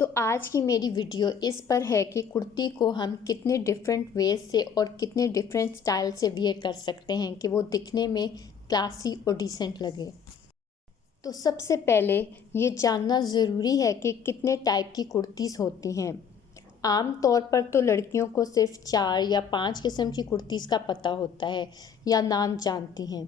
तो आज की मेरी वीडियो इस पर है कि कुर्ती को हम कितने डिफरेंट वेज से और कितने डिफरेंट स्टाइल से वियर कर सकते हैं कि वो दिखने में क्लासी और डिसेंट लगे। तो सबसे पहले ये जानना ज़रूरी है कि कितने टाइप की कुर्तीज़ होती हैं। आम तौर पर तो लड़कियों को सिर्फ 4 या 5 किस्म की कुर्तीज़ का पता होता है या नाम जानती हैं।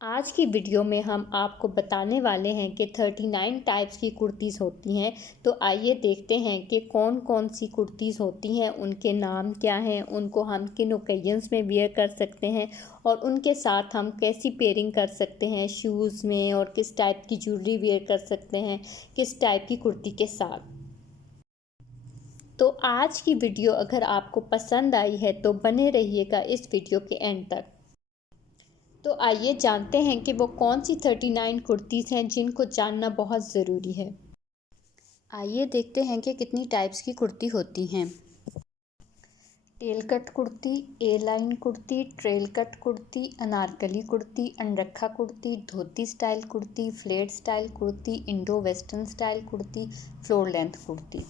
आज की वीडियो में हम आपको बताने वाले हैं कि 39 टाइप्स की कुर्तीज़ होती हैं। तो आइए देखते हैं कि कौन कौन सी कुर्तीज़ होती हैं, उनके नाम क्या हैं, उनको हम किन ओकेजन्स में वियर कर सकते हैं और उनके साथ हम कैसी पेयरिंग कर सकते हैं शूज़ में, और किस टाइप की ज्वेलरी वियर कर सकते हैं किस टाइप की कुर्ती के साथ। तो आज की वीडियो अगर आपको पसंद आई है तो बने रहिएगा इस वीडियो के एंड तक। तो आइए जानते हैं कि वो कौन सी 39 कुर्तीज़ हैं जिनको जानना बहुत ज़रूरी है। आइए देखते हैं कि कितनी टाइप्स की कुर्ती होती हैं। Tail cut kurti, A line kurti, trail cut kurti, Anarkali kurti, angrakha kurti, dhoti style kurti, flared style kurti, Indo western style kurti, floor length kurti.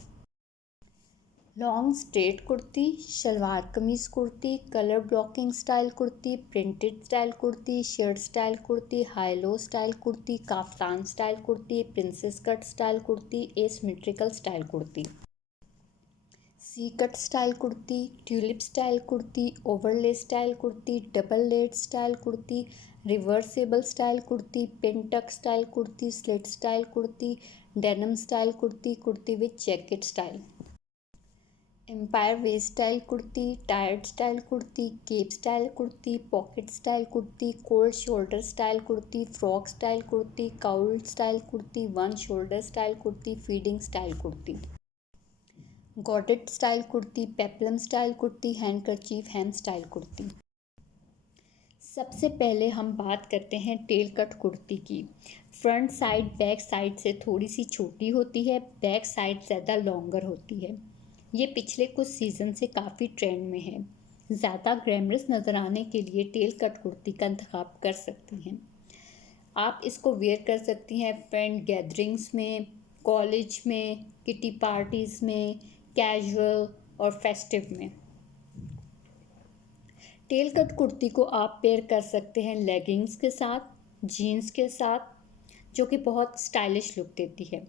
Long straight kurti, salwar kameez kurti, colour blocking style kurti, printed style kurti, shirt style kurti, high low style kurti, kaftan style kurti, princess cut style kurti, asymmetrical style kurti. C cut style kurti, tulip style kurti, overlay style kurti, double layered style kurti, reversible style kurti, pin tuck style kurti, slit style kurti, denim style kurti, kurti with jacket style. Empire waist style kurti, tiered style kurti, cape style kurti, pocket style kurti, cold shoulder style kurti, frock style kurti, cowl style kurti, one shoulder style kurti, feeding style kurti. Godet style kurti, peplum style kurti, handkerchief hem style kurti. सबसे पहले हम बात करते हैं tail cut kurti की। Front side back side से थोड़ी सी छोटी होती है, बैक साइड ज़्यादा लॉन्गर होती है। ये पिछले कुछ सीज़न से काफ़ी ट्रेंड में है। ज़्यादा ग्लैमरस नज़र आने के लिए टेल कट कुर्ती का इंतखाब कर सकती हैं। आप इसको वेयर कर सकती हैं फ्रेंड गैदरिंग्स में, कॉलेज में, किटी पार्टीज़ में, कैजुअल और फेस्टिव में। टेल कट कुर्ती को आप पेयर कर सकते हैं लेगिंग्स के साथ, जीन्स के साथ, जो कि बहुत स्टाइलिश लुक देती है।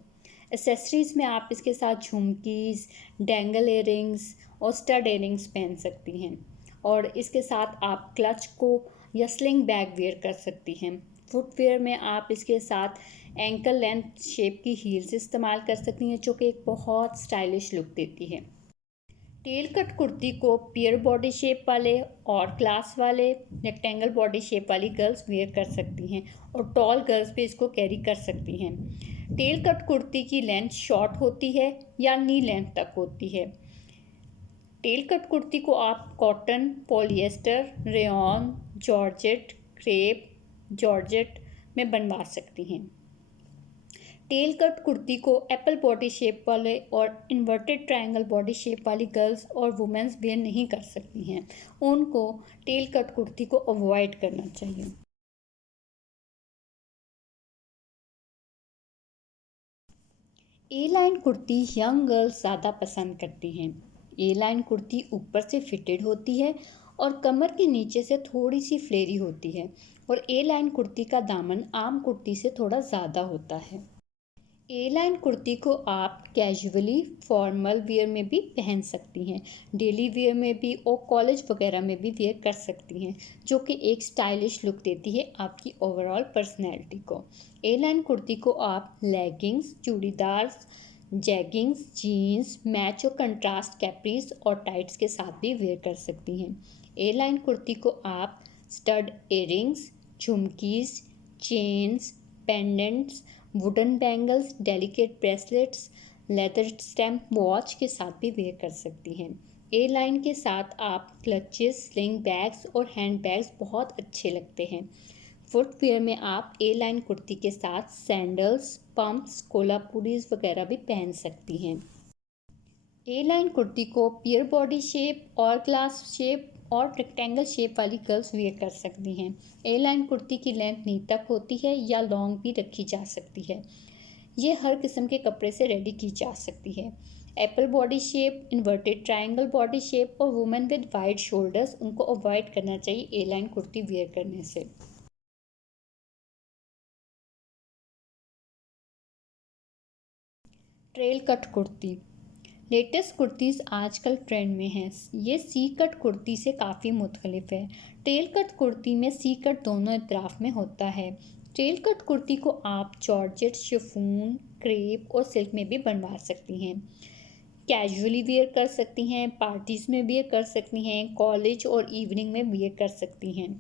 एसेसरीज़ में आप इसके साथ झुमकीज़, डेंगल इयररिंग्स और स्टड इयररिंग्स पहन सकती हैं, और इसके साथ आप क्लच को या स्लिंग बैग वेयर कर सकती हैं। फुटवेयर में आप इसके साथ एंकल लेंथ शेप की हील्स इस्तेमाल कर सकती हैं, जो कि एक बहुत स्टाइलिश लुक देती है। टेल कट कुर्ती को पियर बॉडी शेप वाले और क्लास वाले रेक्टेंगल बॉडी शेप वाली गर्ल्स वेयर कर सकती हैं, और टॉल गर्ल्स भी इसको कैरी कर सकती हैं। टेल कट कुर्ती की लेंथ शॉर्ट होती है या नी लेंथ तक होती है। टेल कट कुर्ती को आप cotton, polyester, rayon, georgette, crepe, georgette में बनवा सकती हैं। टेल कट कुर्ती को एप्पल बॉडी शेप वाले और इन्वर्टेड ट्रायंगल बॉडी शेप वाली गर्ल्स और वुमेन्स वेयर नहीं कर सकती हैं। उनको टेल कट कुर्ती को अवॉइड करना चाहिए। ए लाइन कुर्ती यंग गर्ल्स ज़्यादा पसंद करती हैं। ए लाइन कुर्ती ऊपर से फिटेड होती है और कमर के नीचे से थोड़ी सी फ्लेरी होती है, और ए लाइन कुर्ती का दामन आम कुर्ती से थोड़ा ज़्यादा होता है। ए लाइन कुर्ती को आप कैजुअली फॉर्मल वेयर में भी पहन सकती हैं, डेली वेयर में भी और कॉलेज वगैरह में भी वेयर कर सकती हैं, जो कि एक स्टाइलिश लुक देती है आपकी ओवरऑल पर्सनैलिटी को। ए लाइन कुर्ती को आप leggings, churidar, jeggings, jeans, match और कंट्रास्ट कैप्रीज और टाइट्स के साथ भी वेयर कर सकती हैं। ए लाइन कुर्ती को आप stud earrings, jhumkis, chains, pendants, wooden bangles, delicate bracelets, leather strap watch के साथ भी वेयर कर सकती हैं। ए लाइन के साथ आप क्लचेस, स्लिंग बैग्स और हैंड बैग्स बहुत अच्छे लगते हैं। फुटवेयर में आप ए लाइन कुर्ती के साथ सैंडल्स, पम्प्स, कोल्हापुरीज वगैरह भी पहन सकती हैं। ए लाइन कुर्ती को पियर बॉडी शेप और ग्लास शेप और रेक्टेंगल शेप वाली गर्ल्स वेयर कर सकती हैं। ए लाइन कुर्ती की लेंथ नी तक होती है या लॉन्ग भी रखी जा सकती है। ये हर किस्म के कपड़े से रेडी की जा सकती है। Apple body shape, inverted triangle body shape और वुमेन विद वाइड शोल्डर्स, उनको अवॉइड करना चाहिए ए लाइन कुर्ती वेयर करने से। Trail cut kurti. Latest kurtis आजकल ट्रेंड में हैं। ये सी कट कुर्ती से काफ़ी मुख्तलिफ है। ट्रेल कट कुर्ती में सी कट दोनों अतराफ में होता है। ट्रेल कट कुर्ती को आप जॉर्जेट, शिफॉन, क्रेप और सिल्क में भी बनवा सकती हैं। कैजुअली वेयर कर सकती हैं, पार्टीज़ में वेयर कर सकती हैं, कॉलेज और इवनिंग में वेयर कर सकती हैं।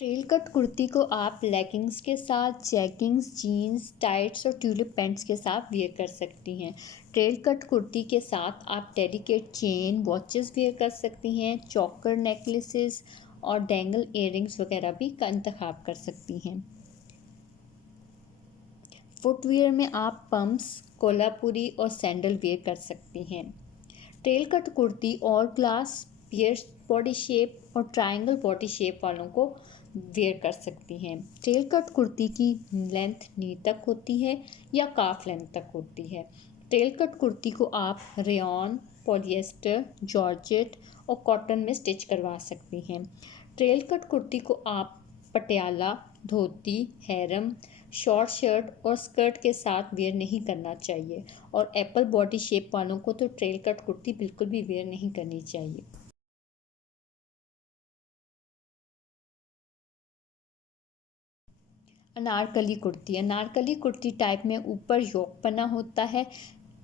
ट्रेल कट कुर्ती को आप लेगिंग्स के साथ, जैगिंग्स, जीन्स, टाइट्स और ट्यूलिप पैंट्स के साथ वेयर कर सकती हैं। ट्रेल कट कुर्ती के साथ आप डेलिकेट चेन, वॉचेस वेयर कर सकती हैं, चोकर नेकलेसेस और डेंगल इयररिंग्स वगैरह भी का इंतखाब कर सकती हैं। फुटवियर में आप पम्प्स, कोल्हापुरी और सैंडल वेयर कर सकती हैं। ट्रेल कट कुर्ती और ग्लास, पियर्स बॉडी शेप और ट्रायंगल बॉडी शेप वालों को वेयर कर सकती हैं। ट्रेल कट कुर्ती की लेंथ नी तक होती है या काफ लेंथ तक होती है। ट्रेल कट कुर्ती को आप रेयॉन, पॉलिएस्टर, जॉर्जेट और कॉटन में स्टिच करवा सकती हैं। ट्रेल कट कुर्ती को आप पटियाला, धोती, हैरम, शॉर्ट शर्ट और स्कर्ट के साथ वेयर नहीं करना चाहिए और एप्पल बॉडी शेप वालों को तो ट्रेल कट कुर्ती बिल्कुल भी वेयर नहीं करनी चाहिए। अनारकली कुर्ती। अनारकली कुर्ती टाइप में ऊपर योक बना होता है,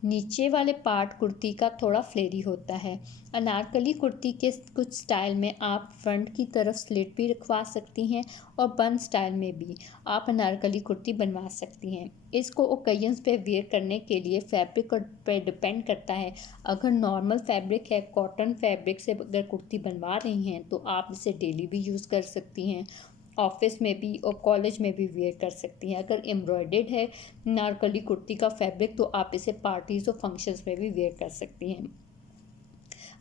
नीचे वाले पार्ट कुर्ती का थोड़ा फ्लेरी होता है। अनारकली कुर्ती के कुछ स्टाइल में आप फ्रंट की तरफ स्लिट भी रखवा सकती हैं और बन स्टाइल में भी आप अनारकली कुर्ती बनवा सकती हैं। इसको ओकेजन्स पे वेयर करने के लिए फैब्रिक पे डिपेंड करता है। अगर नॉर्मल फैब्रिक है, कॉटन फैब्रिक से अगर कुर्ती बनवा रही हैं तो आप इसे डेली भी यूज़ कर सकती हैं, ऑफिस में भी और कॉलेज में भी वेयर कर सकती हैं। अगर एम्ब्रॉयडर्ड है नारकली कुर्ती का फैब्रिक तो आप इसे पार्टीज़ और फंक्शंस में भी वेयर कर सकती हैं।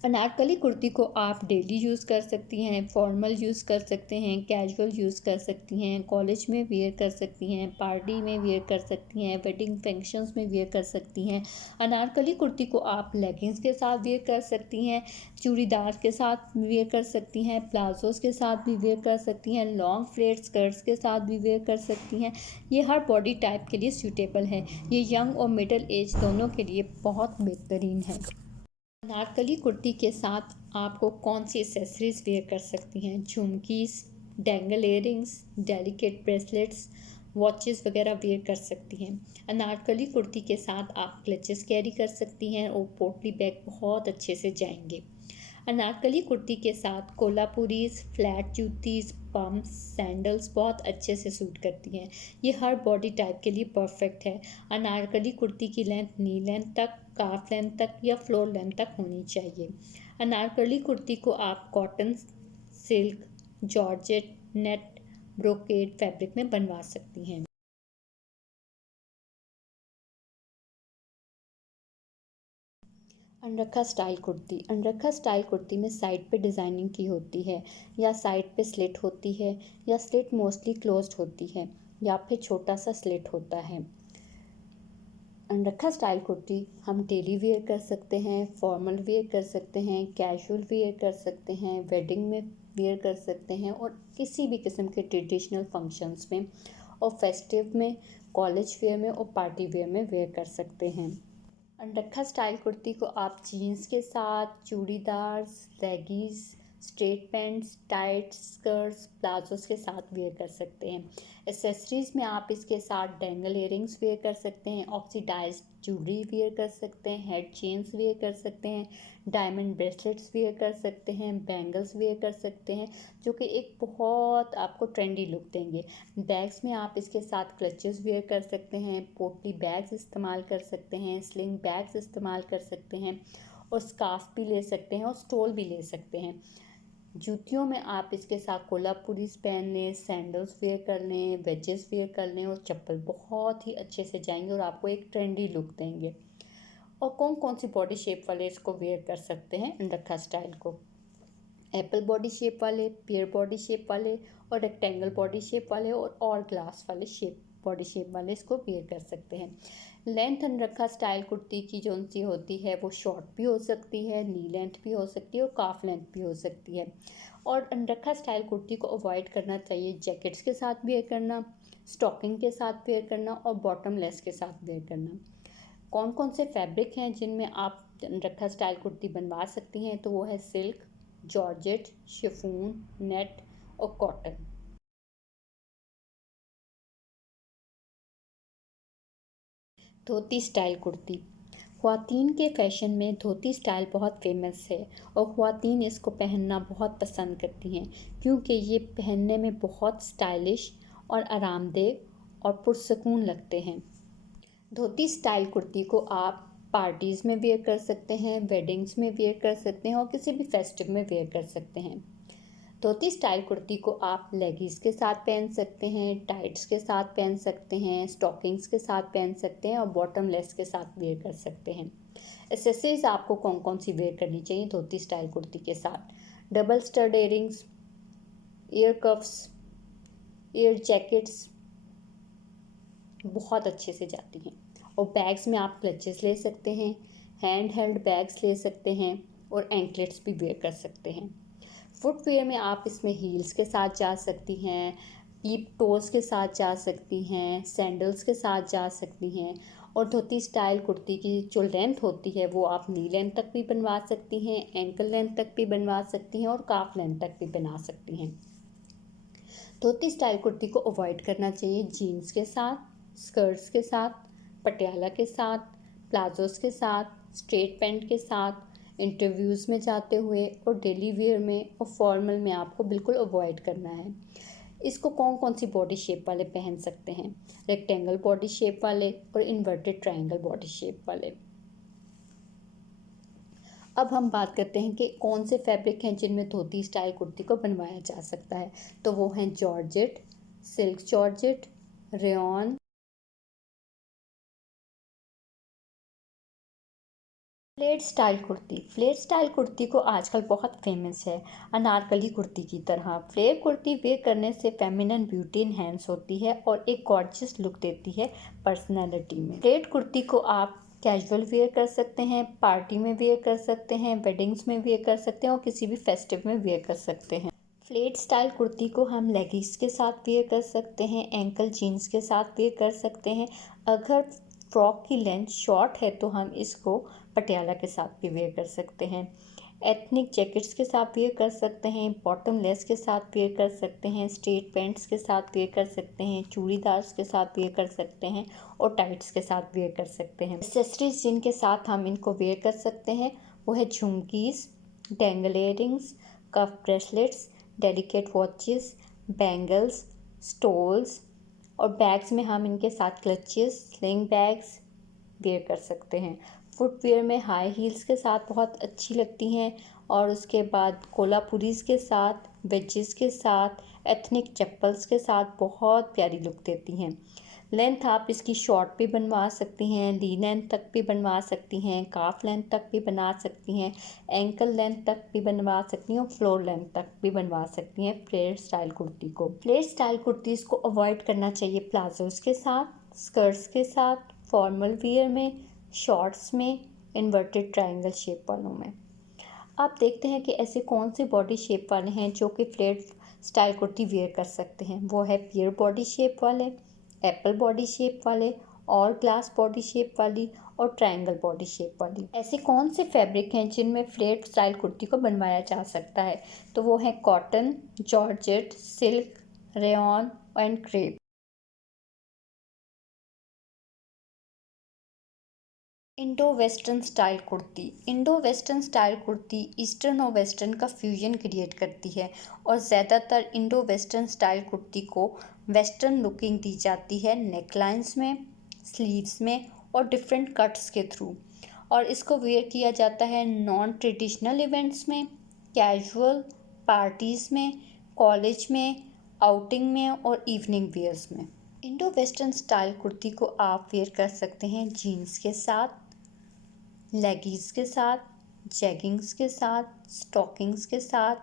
अनारकली कुर्ती को आप डेली यूज़ कर सकती हैं, फॉर्मल यूज़ कर सकते हैं, कैजुअल यूज़ कर सकती हैं, कॉलेज में वेयर कर सकती हैं, पार्टी में वेयर कर सकती हैं, वेडिंग फंक्शंस में वेयर कर सकती हैं। अनारकली कुर्ती को आप लेगिंग्स के साथ वेयर कर सकती हैं, चूड़ीदार के साथ वेयर कर सकती हैं, प्लाजोस के साथ भी वेयर कर सकती हैं, लॉन्ग फ्लेयर स्कर्ट्स के साथ भी वेयर कर सकती हैं। ये हर बॉडी टाइप के लिए सूटेबल है। ये यंग और मिडिल एज दोनों के लिए बहुत बेहतरीन है। अनारकली कुर्ती के साथ आपको कौन सी एसेसरीज वेयर कर सकती हैं? झुमकीज, dangle earrings, delicate bracelets, watches वगैरह वेयर कर सकती हैं। अनारकली कुर्ती के साथ आप क्लचेस कैरी कर सकती हैं और पोटली बैग बहुत अच्छे से जाएंगे। अनारकली कुर्ती के साथ Kolhapuris, flat juttis, pumps, sandals बहुत अच्छे से सूट करती हैं। ये हर बॉडी टाइप के लिए परफेक्ट है। अनारकली कुर्ती की लेंथ नी लेंथ तक, काफ लेंथ तक या फ्लोर लेंथ तक होनी चाहिए। अनारकली कुर्ती को आप cotton, silk, georgette, net, brocade fabric में बनवा सकती हैं। अनरखा स्टाइल कुर्ती। अनरखा स्टाइल कुर्ती में साइड पे डिज़ाइनिंग की होती है या साइड पे स्लिट होती है या स्लिट मोस्टली क्लोज्ड होती है या फिर छोटा सा स्लिट होता है। अनरखा स्टाइल कुर्ती हम डेली वेयर कर सकते हैं, फॉर्मल वेयर कर सकते हैं, कैजुअल वेयर कर सकते हैं, वेडिंग में वेयर कर सकते हैं और किसी भी किस्म के ट्रेडिशनल फंक्शंस में और फेस्टिव में, कॉलेज वेयर में और पार्टी वेयर में वेयर कर सकते हैं। अनरखा स्टाइल कुर्ती को आप जीन्स के साथ, churidar, leggings, straight pants, tight skirts, palazzos के साथ वेयर कर सकते हैं। एसेसरीज़ में आप इसके साथ डेंगल इयररिंग्स वेयर कर सकते हैं, ऑक्सीडाइज्ड ज्वेलरी वेयर कर सकते हैं, हेड चेन्स वेयर कर सकते हैं, डायमंड ब्रेसलेट्स वेयर कर सकते हैं, बैंगल्स वेयर कर सकते हैं, जो कि एक बहुत आपको ट्रेंडी लुक देंगे। बैग्स में आप इसके साथ क्लचेस वेयर कर सकते हैं, पोटली बैग्स इस्तेमाल कर सकते हैं, स्लिंग बैग्स इस्तेमाल कर सकते हैं और स्कार्फ भी ले सकते हैं और स्टोल भी ले सकते हैं। जूतियों में आप इसके साथ कोल्हापुरीज पहन लें, सैंडल्स वेयर कर लें, वेजेस वेयर कर लें और चप्पल बहुत ही अच्छे से जाएंगे और आपको एक ट्रेंडी लुक देंगे। और कौन कौन सी बॉडी शेप वाले इसको वेयर कर सकते हैं अनरखा स्टाइल को? एप्पल बॉडी शेप वाले, पियर बॉडी शेप वाले और रेक्टेंगल बॉडी शेप वाले और ग्लास वाले शेप बॉडी शेप वाले इसको वेयर कर सकते हैं। लेंथ अनरखा स्टाइल कुर्ती की जो सी होती है वो शॉर्ट भी हो सकती है, नी लेंथ भी हो सकती है और काफ लेंथ भी हो सकती है। और अनरखा स्टाइल कुर्ती को अवॉइड करना चाहिए जैकेट्स के साथ वेयर करना, स्टॉकिंग के साथ वेयर करना और बॉटम लेस के साथ वेयर करना। कौन कौन से फैब्रिक हैं जिनमें आप अनरखा स्टाइल कुर्ती बनवा सकती हैं, तो वो है सिल्क, जॉर्जेट, शिफॉन, नेट और कॉटन। धोती स्टाइल कुर्ती। ख्वातीन के फैशन में धोती स्टाइल बहुत फेमस है और ख्वातीन इसको पहनना बहुत पसंद करती हैं क्योंकि ये पहनने में बहुत स्टाइलिश और आरामदेह और पुरसकून लगते हैं। धोती स्टाइल कुर्ती को आप पार्टीज़ में वेयर कर सकते हैं, वेडिंग्स में वेयर कर सकते हैं और किसी भी फेस्टिव में वेयर कर सकते हैं। धोती स्टाइल कुर्ती को आप लेगिंग्स के साथ पहन सकते हैं, टाइट्स के साथ पहन सकते हैं, स्टॉकिंग्स के साथ पहन सकते हैं और बॉटम लेस के साथ वेयर कर सकते हैं। एक्सेसरीज आपको कौन कौन सी वेयर करनी चाहिए धोती स्टाइल कुर्ती के साथ? Double stud earrings, year coughs, year jackets बहुत अच्छे से जाती हैं। और बैग्स में आप क्लचेस ले सकते हैं, हैंड हेल्ड बैग्स ले सकते हैं और एंकलेट्स भी वेयर कर सकते हैं। फुटवेयर में आप इसमें हील्स के साथ जा सकती हैं, कीप टोज के साथ जा सकती हैं, सैंडल्स के साथ जा सकती हैं। और धोती स्टाइल कुर्ती की जो लेंथ होती है वो आप नी लेंथ तक भी बनवा सकती हैं, एंकल लेंथ तक भी बनवा सकती हैं और काफ लेंथ तक भी बना सकती हैं। धोती स्टाइल कुर्ती को अवॉइड करना चाहिए जीन्स के साथ, स्कर्ट्स के साथ, पटियाला के साथ, प्लाजोस के साथ, स्ट्रेट पैंट के साथ, इंटरव्यूज़ में जाते हुए और डेली वेयर में और फॉर्मल में आपको बिल्कुल अवॉइड करना है। इसको कौन कौन सी बॉडी शेप वाले पहन सकते हैं? रेक्टेंगल बॉडी शेप वाले और इन्वर्टेड ट्रायंगल बॉडी शेप वाले। अब हम बात करते हैं कि कौन से फैब्रिक हैं जिनमें धोती स्टाइल कुर्ती को बनवाया जा सकता है। तो वो हैं georgette, silk georgette, rayon. Flare style kurti. Flare style kurti को आजकल बहुत फेमस है अनारकली कुर्ती की तरह। फ्लेयर कुर्ती वेयर करने से फेमिनिन ब्यूटी इनहेंस होती है और एक गॉर्जियस लुक देती है पर्सनैलिटी में। फ्लेयर कुर्ती को आप कैजुअल वेयर कर सकते हैं, पार्टी में वेयर कर सकते हैं, वेडिंग्स में वेयर कर सकते हैं और किसी भी फेस्टिव में वेयर कर सकते हैं। फ्लेट स्टाइल कुर्ती को हम लेगिंग्स के साथ वेयर कर सकते हैं, एंकल जीन्स के साथ वेयर कर सकते हैं। अगर फ्रॉक की लेंथ शॉर्ट है तो हम इसको पटियाला के साथ भी वेयर कर सकते हैं। एथनिक जैकेट्स के साथ वेयर कर सकते हैं, बॉटम लेस के साथ वेयर कर सकते हैं, स्ट्रेट पैंट्स के साथ वेयर कर सकते हैं, चूड़ीदार्स के साथ वेयर कर सकते हैं और टाइट्स के साथ वेयर कर सकते हैं। एक्सेसरीज जिनके साथ हम इनको वेयर कर सकते हैं वो है jhumkis, dangle earrings, cuff bracelets, delicate watches, bangles, stoles और बैग्स में हम इनके साथ क्लचेस, स्लिंग बैग्स वेयर कर सकते हैं। फुटवेयर में हाई हील्स के साथ बहुत अच्छी लगती हैं और उसके बाद कोल्हापुरीज़ के साथ, वेजेस के साथ, एथनिक चप्पल्स के साथ बहुत प्यारी लुक देती हैं। लेंथ आप इसकी शॉर्ट भी बनवा सकती हैं, ली लेंथ तक भी बनवा सकती हैं, काफ लेंथ तक भी बना सकती हैं, एंकल लेंथ तक भी बनवा सकती हैं और फ्लोर लेंथ तक भी बनवा सकती हैं फ्लेयर स्टाइल कुर्ती को। फ्लेयर स्टाइल कुर्तीज़ को अवॉइड करना चाहिए प्लाजोस के साथ, स्कर्ट्स के साथ, फॉर्मल वियर में, शॉर्ट्स में, इन्वर्टेड ट्रायंगल शेप वालों में। आप देखते हैं कि ऐसे कौन से बॉडी शेप वाले हैं जो कि फ्लेयर स्टाइल कुर्ती वेयर कर सकते हैं। वो है पियर बॉडी शेप वाले, एप्पल बॉडी शेप वाले, और ग्लास बॉडी शेप वाली और ट्रायंगल बॉडी शेप वाली। ऐसे कौन से फैब्रिक हैं जिनमें फ्लेयर स्टाइल कुर्ती को बनवाया जा सकता है? तो वो है cotton, georgette, silk, rayon and crepe. Indo western style kurti. Indo western style kurti eastern और वेस्टर्न का फ्यूजन क्रिएट करती है और ज़्यादातर इंडो वेस्टर्न स्टाइल कुर्ती को वेस्टर्न लुकिंग दी जाती है नेकलाइंस में, स्लीव्स में और डिफरेंट कट्स के थ्रू। और इसको वेयर किया जाता है नॉन ट्रेडिशनल इवेंट्स में, कैजुअल पार्टीज़ में, कॉलेज में, आउटिंग में और इवनिंग वेयर्स में। इंडो वेस्टर्न स्टाइल कुर्ती को आप वेयर कर सकते हैं जीन्स के साथ, लेगिंग्स के साथ, जैगिंग्स के साथ, स्टॉकिंग्स के साथ,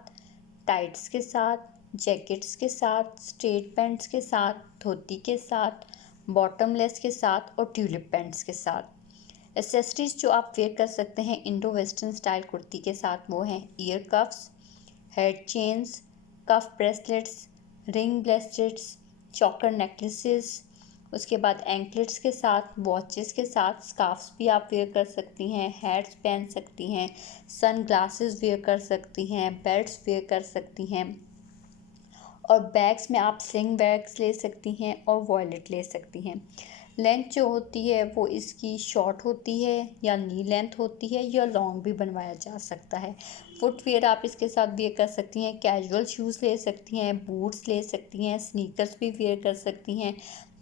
टाइट्स के साथ, जैकेट्स के साथ, स्ट्रेट पैंट्स के साथ, धोती के साथ, बॉटमलेस के साथ और ट्यूलिप पैंट्स के साथ। एसेसरीज जो आप वेयर कर सकते हैं इंडो वेस्टर्न स्टाइल कुर्ती के साथ वो हैं ear cuffs, head chains, cuff bracelets, ring bracelets, choker necklaces, उसके बाद एंकलेट्स के साथ, वॉचेस के साथ, स्कार्फ्स भी आप वेयर कर सकती हैं, हैट्स पहन सकती हैं, सन ग्लासेस वेयर कर सकती हैं, बेल्ट्स वेयर कर सकती हैं, और बैग्स में आप स्लिंग बैग्स ले सकती हैं और वॉलेट ले सकती हैं। लेंथ जो होती है वो इसकी शॉर्ट होती है या नी लेंथ होती है या लॉन्ग भी बनवाया जा सकता है। फुटवेयर आप इसके साथ वेयर कर सकती हैं, कैजुअल शूज़ ले सकती हैं, बूट्स ले सकती हैं, स्नीकर्स भी वेयर कर सकती हैं,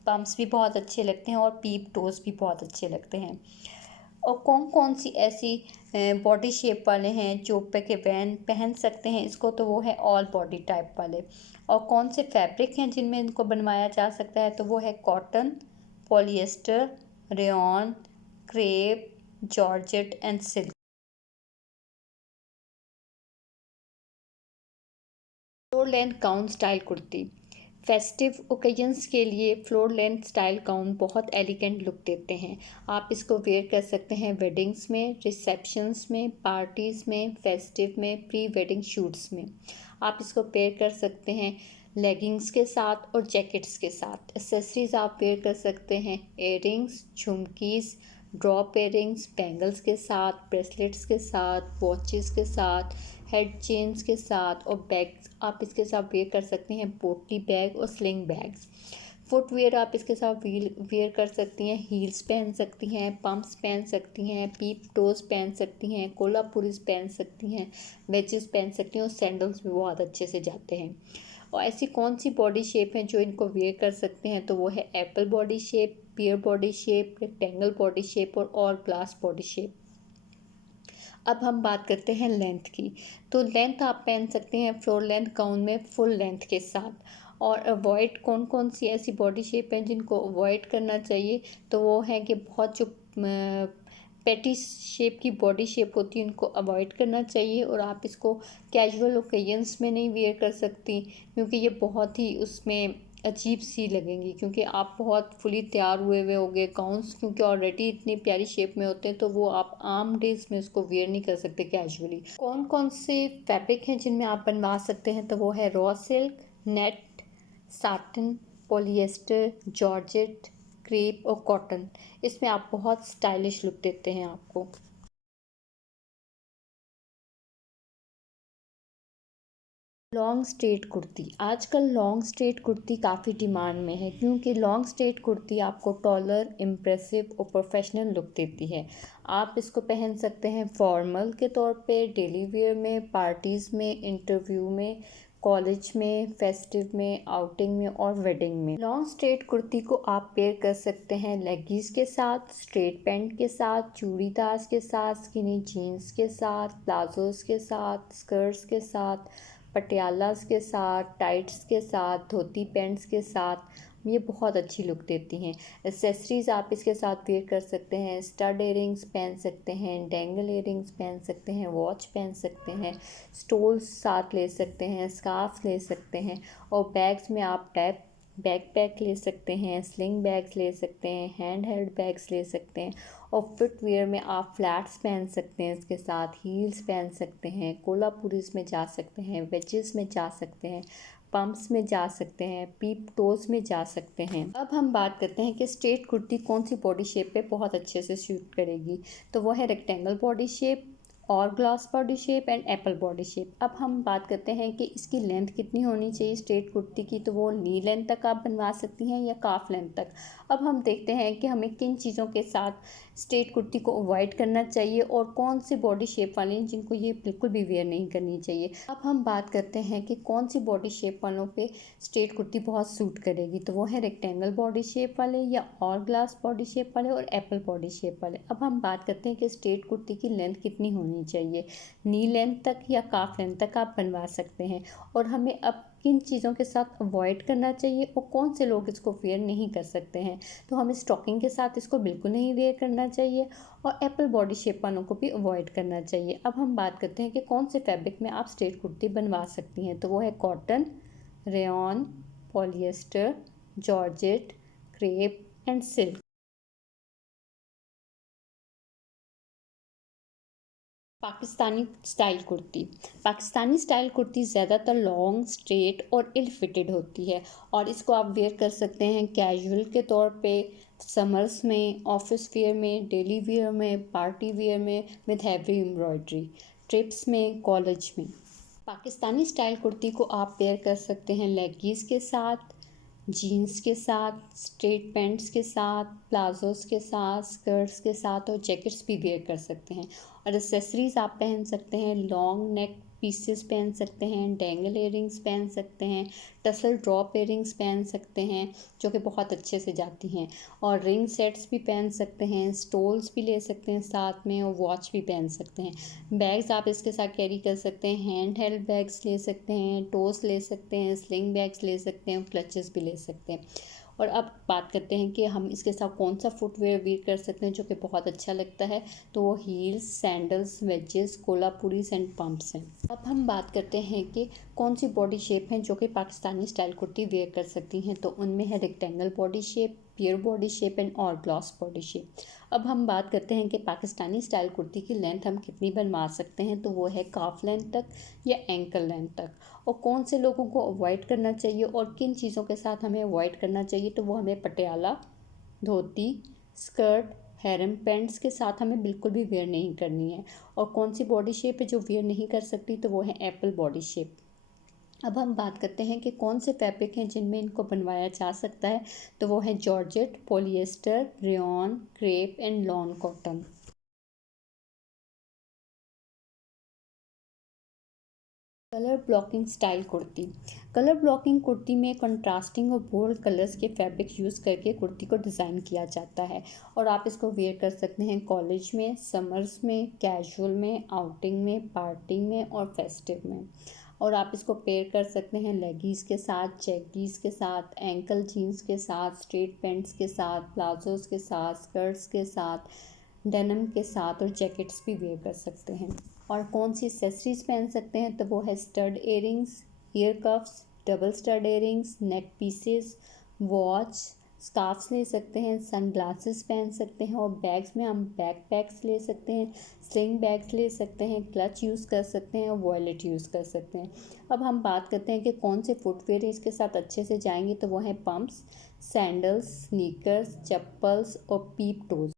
पम्प्स भी बहुत अच्छे लगते हैं और पीप टोज भी बहुत अच्छे लगते हैं। और कौन कौन सी ऐसी बॉडी शेप वाले हैं जो के वैन पहन सकते हैं इसको, तो वो है ऑल बॉडी टाइप वाले। और कौन से फैब्रिक हैं जिनमें इनको बनवाया जा सकता है, तो वो है cotton, polyester, rayon, crepe, georgette and silk. Floor length gown style kurti. Festive occasions के लिए फ्लोर लेंथ स्टाइल गाउन बहुत एलिगेंट लुक देते हैं। आप इसको वेयर कर सकते हैं वेडिंग्स में, रिसेप्शंस में, पार्टीज़ में, फेस्टिव में, प्री वेडिंग शूट्स में। आप इसको पेयर कर सकते हैं लेगिंग्स के साथ और जैकेट्स के साथ। एक्सेसरीज आप वेयर कर सकते हैं एयरिंग्स, झुमकीज़, ड्रॉप एयरिंग्स, बैंगल्स के साथ, ब्रेसलेट्स के साथ, वॉचेस के साथ, हेड चेन्स के साथ, और बैग्स आप इसके साथ वेयर कर सकते हैं पोटली बैग और स्लिंग बैग्स। फुटवेयर आप इसके साथ वेयर कर सकती हैं, हील्स पहन सकती हैं, पम्प्स पहन सकती हैं, पीप टोज पहन सकती हैं, कोल्हापुरीज पहन सकती हैं, वेजेस पहन सकती हैं, और सैंडल्स भी बहुत अच्छे से जाते हैं। और ऐसी कौन सी बॉडी शेप है जो इनको वेयर कर सकते हैं, तो वो है apple body shape, pear body shape, rectangle body shape और ग्लास बॉडी शेप। अब हम बात करते हैं लेंथ की। तो लेंथ आप पहन सकते हैं फ्लोर लेंथ गाउन में फुल लेंथ के साथ। और अवॉइड कौन कौन सी ऐसी बॉडी शेप हैं जिनको अवॉइड करना चाहिए, तो वो है कि बहुत जो पेटी शेप की बॉडी शेप होती है उनको अवॉइड करना चाहिए। और आप इसको कैजुअल ओकेजन्स में नहीं वेयर कर सकती क्योंकि ये बहुत ही उसमें अजीब सी लगेंगी, क्योंकि आप बहुत फुली तैयार हुए होगे। गाउन्स क्योंकि ऑलरेडी इतनी प्यारी शेप में होते हैं तो वो आप आम डेज में उसको वेयर नहीं कर सकते कैजुअली। कौन कौन से फैब्रिक हैं जिनमें आप बनवा सकते हैं, तो वो है raw silk, net, satin, polyester, georgette, crepe और कॉटन। इसमें आप बहुत स्टाइलिश लुक देते हैं आपको। Long straight kurti. आजकल लॉन्ग स्ट्रेट कुर्ती काफ़ी डिमांड में है क्योंकि लॉन्ग स्ट्रेट कुर्ती आपको टॉलर, इम्प्रेसिव और प्रोफेशनल लुक देती है। आप इसको पहन सकते हैं फॉर्मल के तौर पे, डेली वेयर में, पार्टीज़ में, इंटरव्यू में, कॉलेज में, फेस्टिव में, आउटिंग में और वेडिंग में। लॉन्ग स्ट्रेट कुर्ती को आप पेयर कर सकते हैं लेगीज के साथ, स्ट्रेट पैंट के साथ, चूड़ीदार के साथ, स्किनी जीन्स के साथ, प्लाजोस के साथ, स्कर्ट्स के साथ, पटियालास के साथ, टाइट्स के साथ, धोती पैंट्स के साथ। ये बहुत अच्छी लुक देती हैं। एक्सेसरीज़ आप इसके साथ वेयर कर सकते हैं, स्टड इयरिंग्स पहन सकते हैं, डेंगल इयरिंग्स पहन सकते हैं, वॉच पहन सकते हैं, स्टोल्स साथ ले सकते हैं, स्कार्फ ले सकते हैं, और बैग्स में आप टैप बैकपैक ले सकते हैं, स्लिंग बैग्स ले सकते हैं, हैंड हेल्ड बैग्स ले सकते हैं। और फुटवेयर में आप फ्लैट्स पहन सकते हैं, इसके साथ हील्स पहन सकते हैं, कोल्हापुरीज में जा सकते हैं, वेजेस में जा सकते हैं, पम्प्स में जा सकते हैं, पीप टोज में जा सकते हैं। अब हम बात करते हैं कि स्ट्रेट कुर्ती कौन सी बॉडी शेप पे बहुत अच्छे से सूट करेगी, तो वो है रेक्टेंगल बॉडी शेप और glass body shape and Apple body shape. अब हम बात करते हैं कि इसकी लेंथ कितनी होनी चाहिए स्ट्रेट कुर्ती की, तो वो नी लेंथ तक आप बनवा सकती हैं या काफ लेंथ तक। अब हम देखते हैं कि हमें किन चीज़ों के साथ स्ट्रेट कुर्ती को अवॉइड करना चाहिए और कौन सी बॉडी शेप वाले हैं जिनको ये बिल्कुल भी वेयर नहीं करनी चाहिए। अब हम बात करते हैं कि कौन सी बॉडी शेप वालों पे स्ट्रेट कुर्ती बहुत सूट करेगी, तो वो है रेक्टेंगल बॉडी शेप वाले या और ग्लास बॉडी शेप वाले और एप्पल बॉडी शेप वाले। अब हम बात करते हैं कि स्ट्रेट कुर्ती की लेंथ कितनी होनी चाहिए। नी लेंथ तक या काफ लेंथ तक आप बनवा सकते हैं। और हमें अब किन चीज़ों के साथ अवॉइड करना चाहिए और कौन से लोग इसको वेयर नहीं कर सकते हैं, तो हमें स्टॉकिंग के साथ इसको बिल्कुल नहीं वेयर करना चाहिए और एप्पल बॉडी शेप वालों को भी अवॉइड करना चाहिए। अब हम बात करते हैं कि कौन से फैब्रिक में आप स्ट्रेट कुर्ती बनवा सकती हैं, तो वो है cotton, rayon, polyester, georgette, crepe, and silk. Pakistani style kurti ज़्यादातर लॉन्ग, स्ट्रेट और इल फिटेड होती है और इसको आप वेयर कर सकते हैं कैजुअल के तौर पे, समर्स में, ऑफिस वेयर में, डेली वेयर में, पार्टी वेयर में विद हैवी एम्ब्रॉयडरी, ट्रिप्स में, कॉलेज में। पाकिस्तानी स्टाइल कुर्ती को आप पेयर कर सकते हैं लेगीज के साथ, जीन्स के साथ, स्ट्रेट पैंट्स के साथ, प्लाजोस के साथ, स्कर्ट्स के साथ और जैकेट्स भी वेयर कर सकते हैं। और एसेसरीज़ आप पहन सकते हैं, लॉन्ग नेक पीसेस पहन सकते हैं, डेंगल इयरिंग्स पहन सकते हैं, टसल ड्रॉप इयरिंग्स पहन सकते हैं जो कि बहुत अच्छे से जाती हैं, और रिंग सेट्स भी पहन सकते हैं, स्टोल्स भी ले सकते हैं साथ में, और वॉच भी पहन सकते हैं। बैग्स आप इसके साथ कैरी कर सकते हैं, हैंड हेल्ड बैग्स ले सकते हैं, टोस ले सकते हैं, स्लिंग बैग्स ले सकते हैं, क्लचेस भी ले सकते हैं। और अब बात करते हैं कि हम इसके साथ कौन सा फुटवेयर वेयर कर सकते हैं जो कि बहुत अच्छा लगता है, तो वो heels, sandals, wedges, Kolhapuris and pumps हैं। अब हम बात करते हैं कि कौन सी बॉडी शेप हैं जो कि पाकिस्तानी स्टाइल कुर्ती वेयर कर सकती हैं, तो उनमें है rectangle body shape, pear body shape and और ग्लॉस बॉडी शेप। अब हम बात करते हैं कि पाकिस्तानी स्टाइल कुर्ती की लेंथ हम कितनी बनवा सकते हैं, तो वो है काफ लेंथ तक या एंकल लेंथ तक। और कौन से लोगों को अवॉइड करना चाहिए और किन चीज़ों के साथ हमें अवॉइड करना चाहिए, तो वो हमें पटियाला, धोती, स्कर्ट, हैरम पैंट्स के साथ हमें बिल्कुल भी वेयर नहीं करनी है। और कौन सी बॉडी शेप है जो वेयर नहीं कर सकती, तो वो है एप्पल बॉडी शेप। अब हम बात करते हैं कि कौन से फैब्रिक हैं जिनमें इनको बनवाया जा सकता है, तो वो है georgette, polyester, rayon, crepe and lawn cotton. Colour blocking style kurti. Colour blocking kurti में कंट्रास्टिंग और बोल्ड कलर्स के फैब्रिक यूज़ करके कुर्ती को डिज़ाइन किया जाता है और आप इसको वेयर कर सकते हैं कॉलेज में, समर्स में, कैजुअल में, आउटिंग में, पार्टी में और फेस्टिव में। और आप इसको पेयर कर सकते हैं लेगीज़ के साथ, जैगीज़ के साथ, एंकल जीन्स के साथ, स्ट्रेट पैंट्स के साथ, प्लाजोज़ के साथ, स्कर्ट्स के साथ, डेनिम के साथ और जैकेट्स भी वेयर कर सकते हैं। और कौन सी एक्सेसरीज पहन सकते हैं, तो वो है stud earrings, year coughs, double stud earrings, नेक पीसेस, वॉच, स्कार्फ्स ले सकते हैं, सन ग्लासेस पहन सकते हैं और बैग्स में हम बैक पैक्स ले सकते हैं, स्लिंग बैग्स ले सकते हैं, क्लच यूज़ कर सकते हैं और वॉलेट यूज़ कर सकते हैं। अब हम बात करते हैं कि कौन से फुटवेयर इसके साथ अच्छे से जाएंगे, तो वो है पम्प्स, सैंडल्स, स्नीकर्स, चप्पल्स और पीप टोज।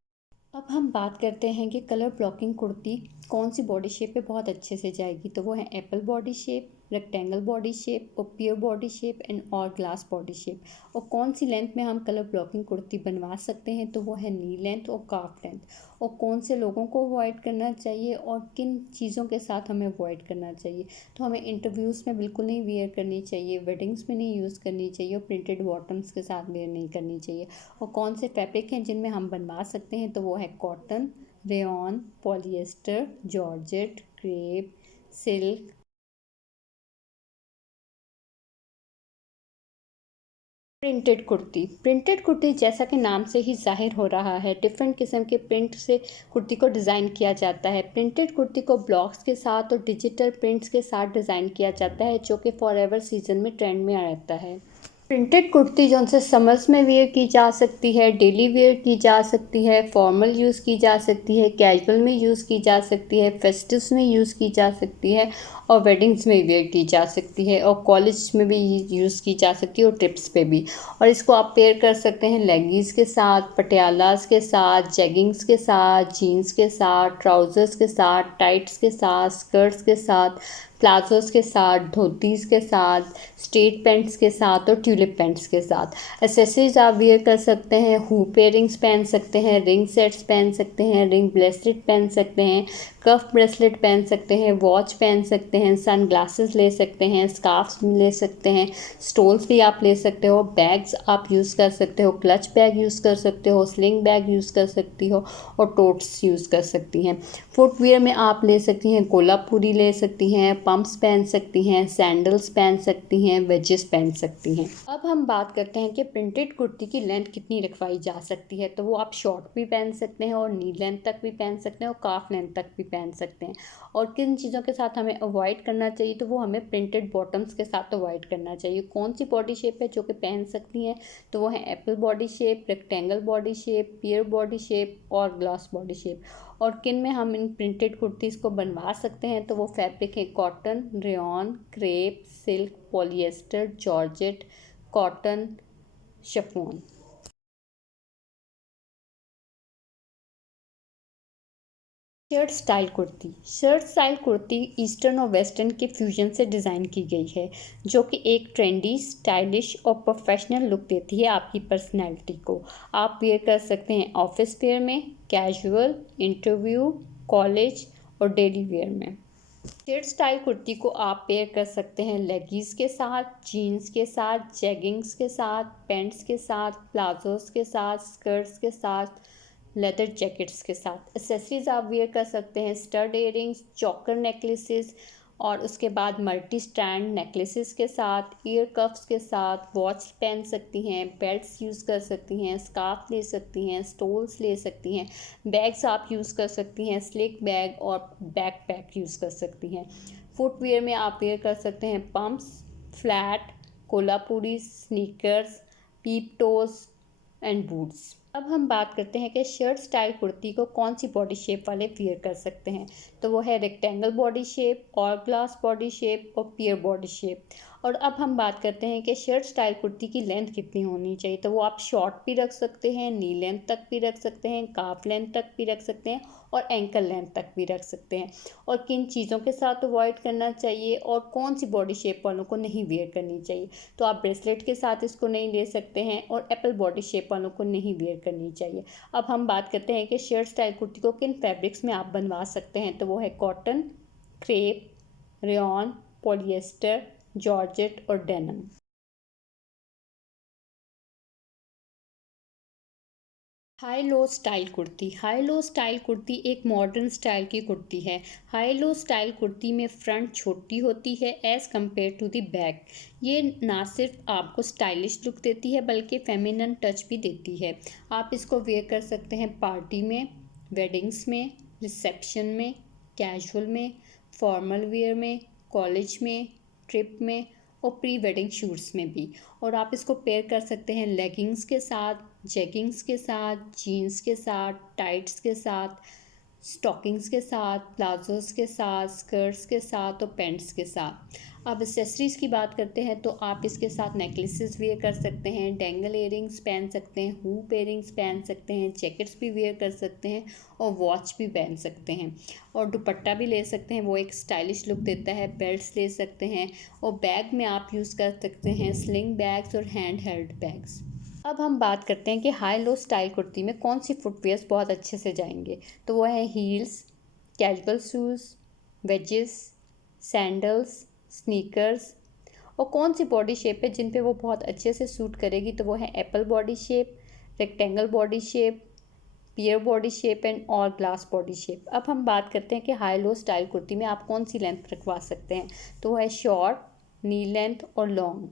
अब हम बात करते हैं कि कलर ब्लॉकिंग कुर्ती कौन सी बॉडी शेप पे बहुत अच्छे से जाएगी, तो वो है apple body shape, rectangle body shape और पियर बॉडी शेप एंड और ग्लास बॉडी शेप। और कौन सी लेंथ में हम कलर ब्लॉकिंग कुर्ती बनवा सकते हैं, तो वो है नी लेंथ और काफ लेंथ। और कौन से लोगों को अवॉइड करना चाहिए और किन चीज़ों के साथ हमें अवॉइड करना चाहिए, तो हमें इंटरव्यूज़ में बिल्कुल नहीं वेयर करनी चाहिए, वेडिंग्स में नहीं यूज़ करनी चाहिए और प्रिंटेड बॉटम्स के साथ वेयर नहीं करनी चाहिए। और कौन से फैब्रिक हैं जिनमें हम बनवा सकते हैं, तो वो है cotton, rayon, polyester, georgette, crepe, silk. Printed kurti जैसा कि नाम से ही जाहिर हो रहा है, डिफरेंट किस्म के प्रिंट से कुर्ती को डिज़ाइन किया जाता है। प्रिंटेड कुर्ती को ब्लॉक्स के साथ और डिजिटल प्रिंट्स के साथ डिज़ाइन किया जाता है जो कि फॉरएवर सीजन में ट्रेंड में रहता है। प्रिंटेड कुर्ती जो उनसे समर्स में वेयर की जा सकती है, डेली वेयर की जा सकती है, फॉर्मल यूज़ की जा सकती है, कैजुअल में यूज़ की जा सकती है, फेस्टिव्स में यूज़ की जा सकती है और वेडिंग्स में वेयर की जा सकती है और कॉलेज में भी यूज़ की जा सकती है और ट्रिप्स पे भी। और इसको आप पेयर कर सकते हैं लेगीज़ के साथ, पटियालास के साथ, जेगिंग्स के साथ, जीन्स के साथ, ट्राउज़र्स के साथ, टाइट्स के साथ, स्कर्ट्स के साथ, प्लाजोस के साथ, धोतीज़ के साथ, स्ट्रेट पैंट्स के साथ और ट्यूलिप पैंट्स के साथ। एसेसरीज आप वेयर कर सकते हैं, हुप इयरिंग्स पहन सकते हैं, रिंग सेट्स पहन सकते हैं, रिंग ब्रेसलेट पहन सकते हैं, कफ ब्रेसलेट पहन सकते हैं, वॉच पहन सकते हैं, सन ग्लासेस ले सकते हैं, स्कार्फ्स ले सकते हैं, स्टोल्स भी आप ले सकते हो, बैग्स आप यूज़ कर सकते हो, क्लच बैग यूज़ कर सकते हो, स्लिंग बैग यूज़ कर सकती हो और टोट्स यूज़ कर सकती हैं। फुटवियर में आप ले सकती हैं, कोल्हापुरी ले सकती हैं, पम्प्स पहन सकती हैं, सैंडल्स पहन सकती हैं, वेजेस पहन सकती हैं। अब हम बात करते हैं कि प्रिंटेड कुर्ती की लेंथ कितनी रखवाई जा सकती है। तो वो आप शॉर्ट भी पहन सकते हैं और नी लेंथ तक भी पहन सकते हैं और काफ लेंथ तक भी पहन सकते हैं। और किन चीज़ों के साथ हमें अवॉइड करना चाहिए, तो वो हमें प्रिंटेड बॉटम्स के साथ अवॉइड करना चाहिए। कौन सी बॉडी शेप है जो कि पहन सकती हैं, तो वो है apple body shape, rectangle body shape, pear body shape और ग्लास बॉडी शेप। और किन में हम इन प्रिंटेड कुर्तीज़ को बनवा सकते हैं, तो वो फैब्रिक है cotton, rayon, crepe, silk, polyester, georgette, cotton, chiffon. Shirt style kurti eastern और वेस्टर्न के फ्यूजन से डिज़ाइन की गई है, जो कि एक ट्रेंडी, स्टाइलिश और प्रोफेशनल लुक देती है आपकी पर्सनैलिटी को। आप वेयर कर सकते हैं ऑफिस वेयर में, कैजुअल, इंटरव्यू, कॉलेज और डेली वेयर में। शर्ट स्टाइल कुर्ती को आप पेयर कर सकते हैं लेगीज के साथ, जीन्स के साथ, जेगिंग्स के साथ, पैंट्स के साथ, प्लाजोस के साथ, स्कर्ट्स के साथ, लेदर जैकेट्स के साथ। एक्सेसरीज आप वेयर कर सकते हैं स्टड इयरिंग्स, चोकर नेकलेसेस और उसके बाद मल्टी स्टैंड नेकलेसेस के साथ, ईयर कफ्स के साथ, वॉच पहन सकती हैं, बेल्ट्स यूज़ कर सकती हैं, स्कार्फ ले सकती हैं, स्टोल्स ले सकती हैं, बैग्स आप यूज़ कर सकती हैं, स्लिक बैग और बैक पैक यूज़ कर सकती हैं। फुटवेयर में आप वेयर कर सकते हैं pumps, flat, Kolhapuri, sneakers, peep toes and boots. अब हम बात करते हैं कि शर्ट स्टाइल कुर्ती को कौन सी बॉडी शेप वाले वियर कर सकते हैं। तो वो है रेक्टेंगल बॉडी शेप, और ग्लास बॉडी शेप और पियर बॉडी शेप। और अब हम बात करते हैं कि शर्ट स्टाइल कुर्ती की लेंथ कितनी होनी चाहिए। तो वो आप शॉर्ट भी रख सकते हैं, नी लेंथ तक भी रख सकते हैं, काफ लेंथ तक भी रख सकते हैं और एंकल लेंथ तक भी रख सकते हैं। और किन चीज़ों के साथ अवॉइड करना चाहिए और कौन सी बॉडी शेप वालों को नहीं वेयर करनी चाहिए। तो आप ब्रेसलेट के साथ इसको नहीं ले सकते हैं और एप्पल बॉडी शेप वालों को नहीं वेयर करनी चाहिए। अब हम बात करते हैं कि शर्ट स्टाइल कुर्ती को किन फैब्रिक्स में आप बनवा सकते हैं। तो वो है cotton, crepe, rayon, polyester, georgette और denim. High low style kurti एक मॉडर्न स्टाइल की कुर्ती है। हाई लो स्टाइल कुर्ती में फ्रंट छोटी होती है as compare to the back. ये ना सिर्फ आपको स्टाइलिश लुक देती है बल्कि फेमिनन टच भी देती है। आप इसको वेयर कर सकते हैं पार्टी में, वेडिंग्स में, रिसेप्शन में, कैजुअल में, फॉर्मल वेयर में, कॉलेज में, ट्रिप में और प्री वेडिंग शूट्स में भी। और आप इसको पेयर कर सकते हैं लेगिंग्स के साथ, जेगिंग्स के साथ, जीन्स के साथ, टाइट्स के साथ, स्टॉकिंग्स के साथ, प्लाजोस के साथ, स्कर्ट्स के साथ और पैंट्स के साथ। अब एक्सेसरीज की बात करते हैं तो आप इसके साथ नेकलेसेस वेयर कर सकते हैं, डेंगल इयरिंग्स पहन सकते हैं, हुप इयरिंग्स पहन सकते हैं, जैकेट्स भी वेयर कर सकते हैं और वॉच भी पहन सकते हैं। और दुपट्टा भी ले सकते हैं, वो एक स्टाइलिश लुक देता है। बेल्ट्स ले सकते हैं और बैग में आप यूज़ कर सकते हैं स्लिंग बैग्स और हैंड हेल्ड बैग्स। अब हम बात करते हैं कि हाई लो स्टाइल कुर्ती में कौन सी फुटवेयर्स बहुत अच्छे से जाएंगे। तो वो है heels, casual shoes, wages, sandals, sneakers. और कौन सी बॉडी शेप है जिन पे वो बहुत अच्छे से सूट करेगी। तो वो है apple body shape, rectangle body shape, pear body shape and और ग्लास बॉडी शेप। अब हम बात करते हैं कि हाई लो स्टाइल कुर्ती में आप कौन सी लेंथ रखवा सकते हैं। तो वो है शॉर्ट, नी लेंथ और लॉन्ग।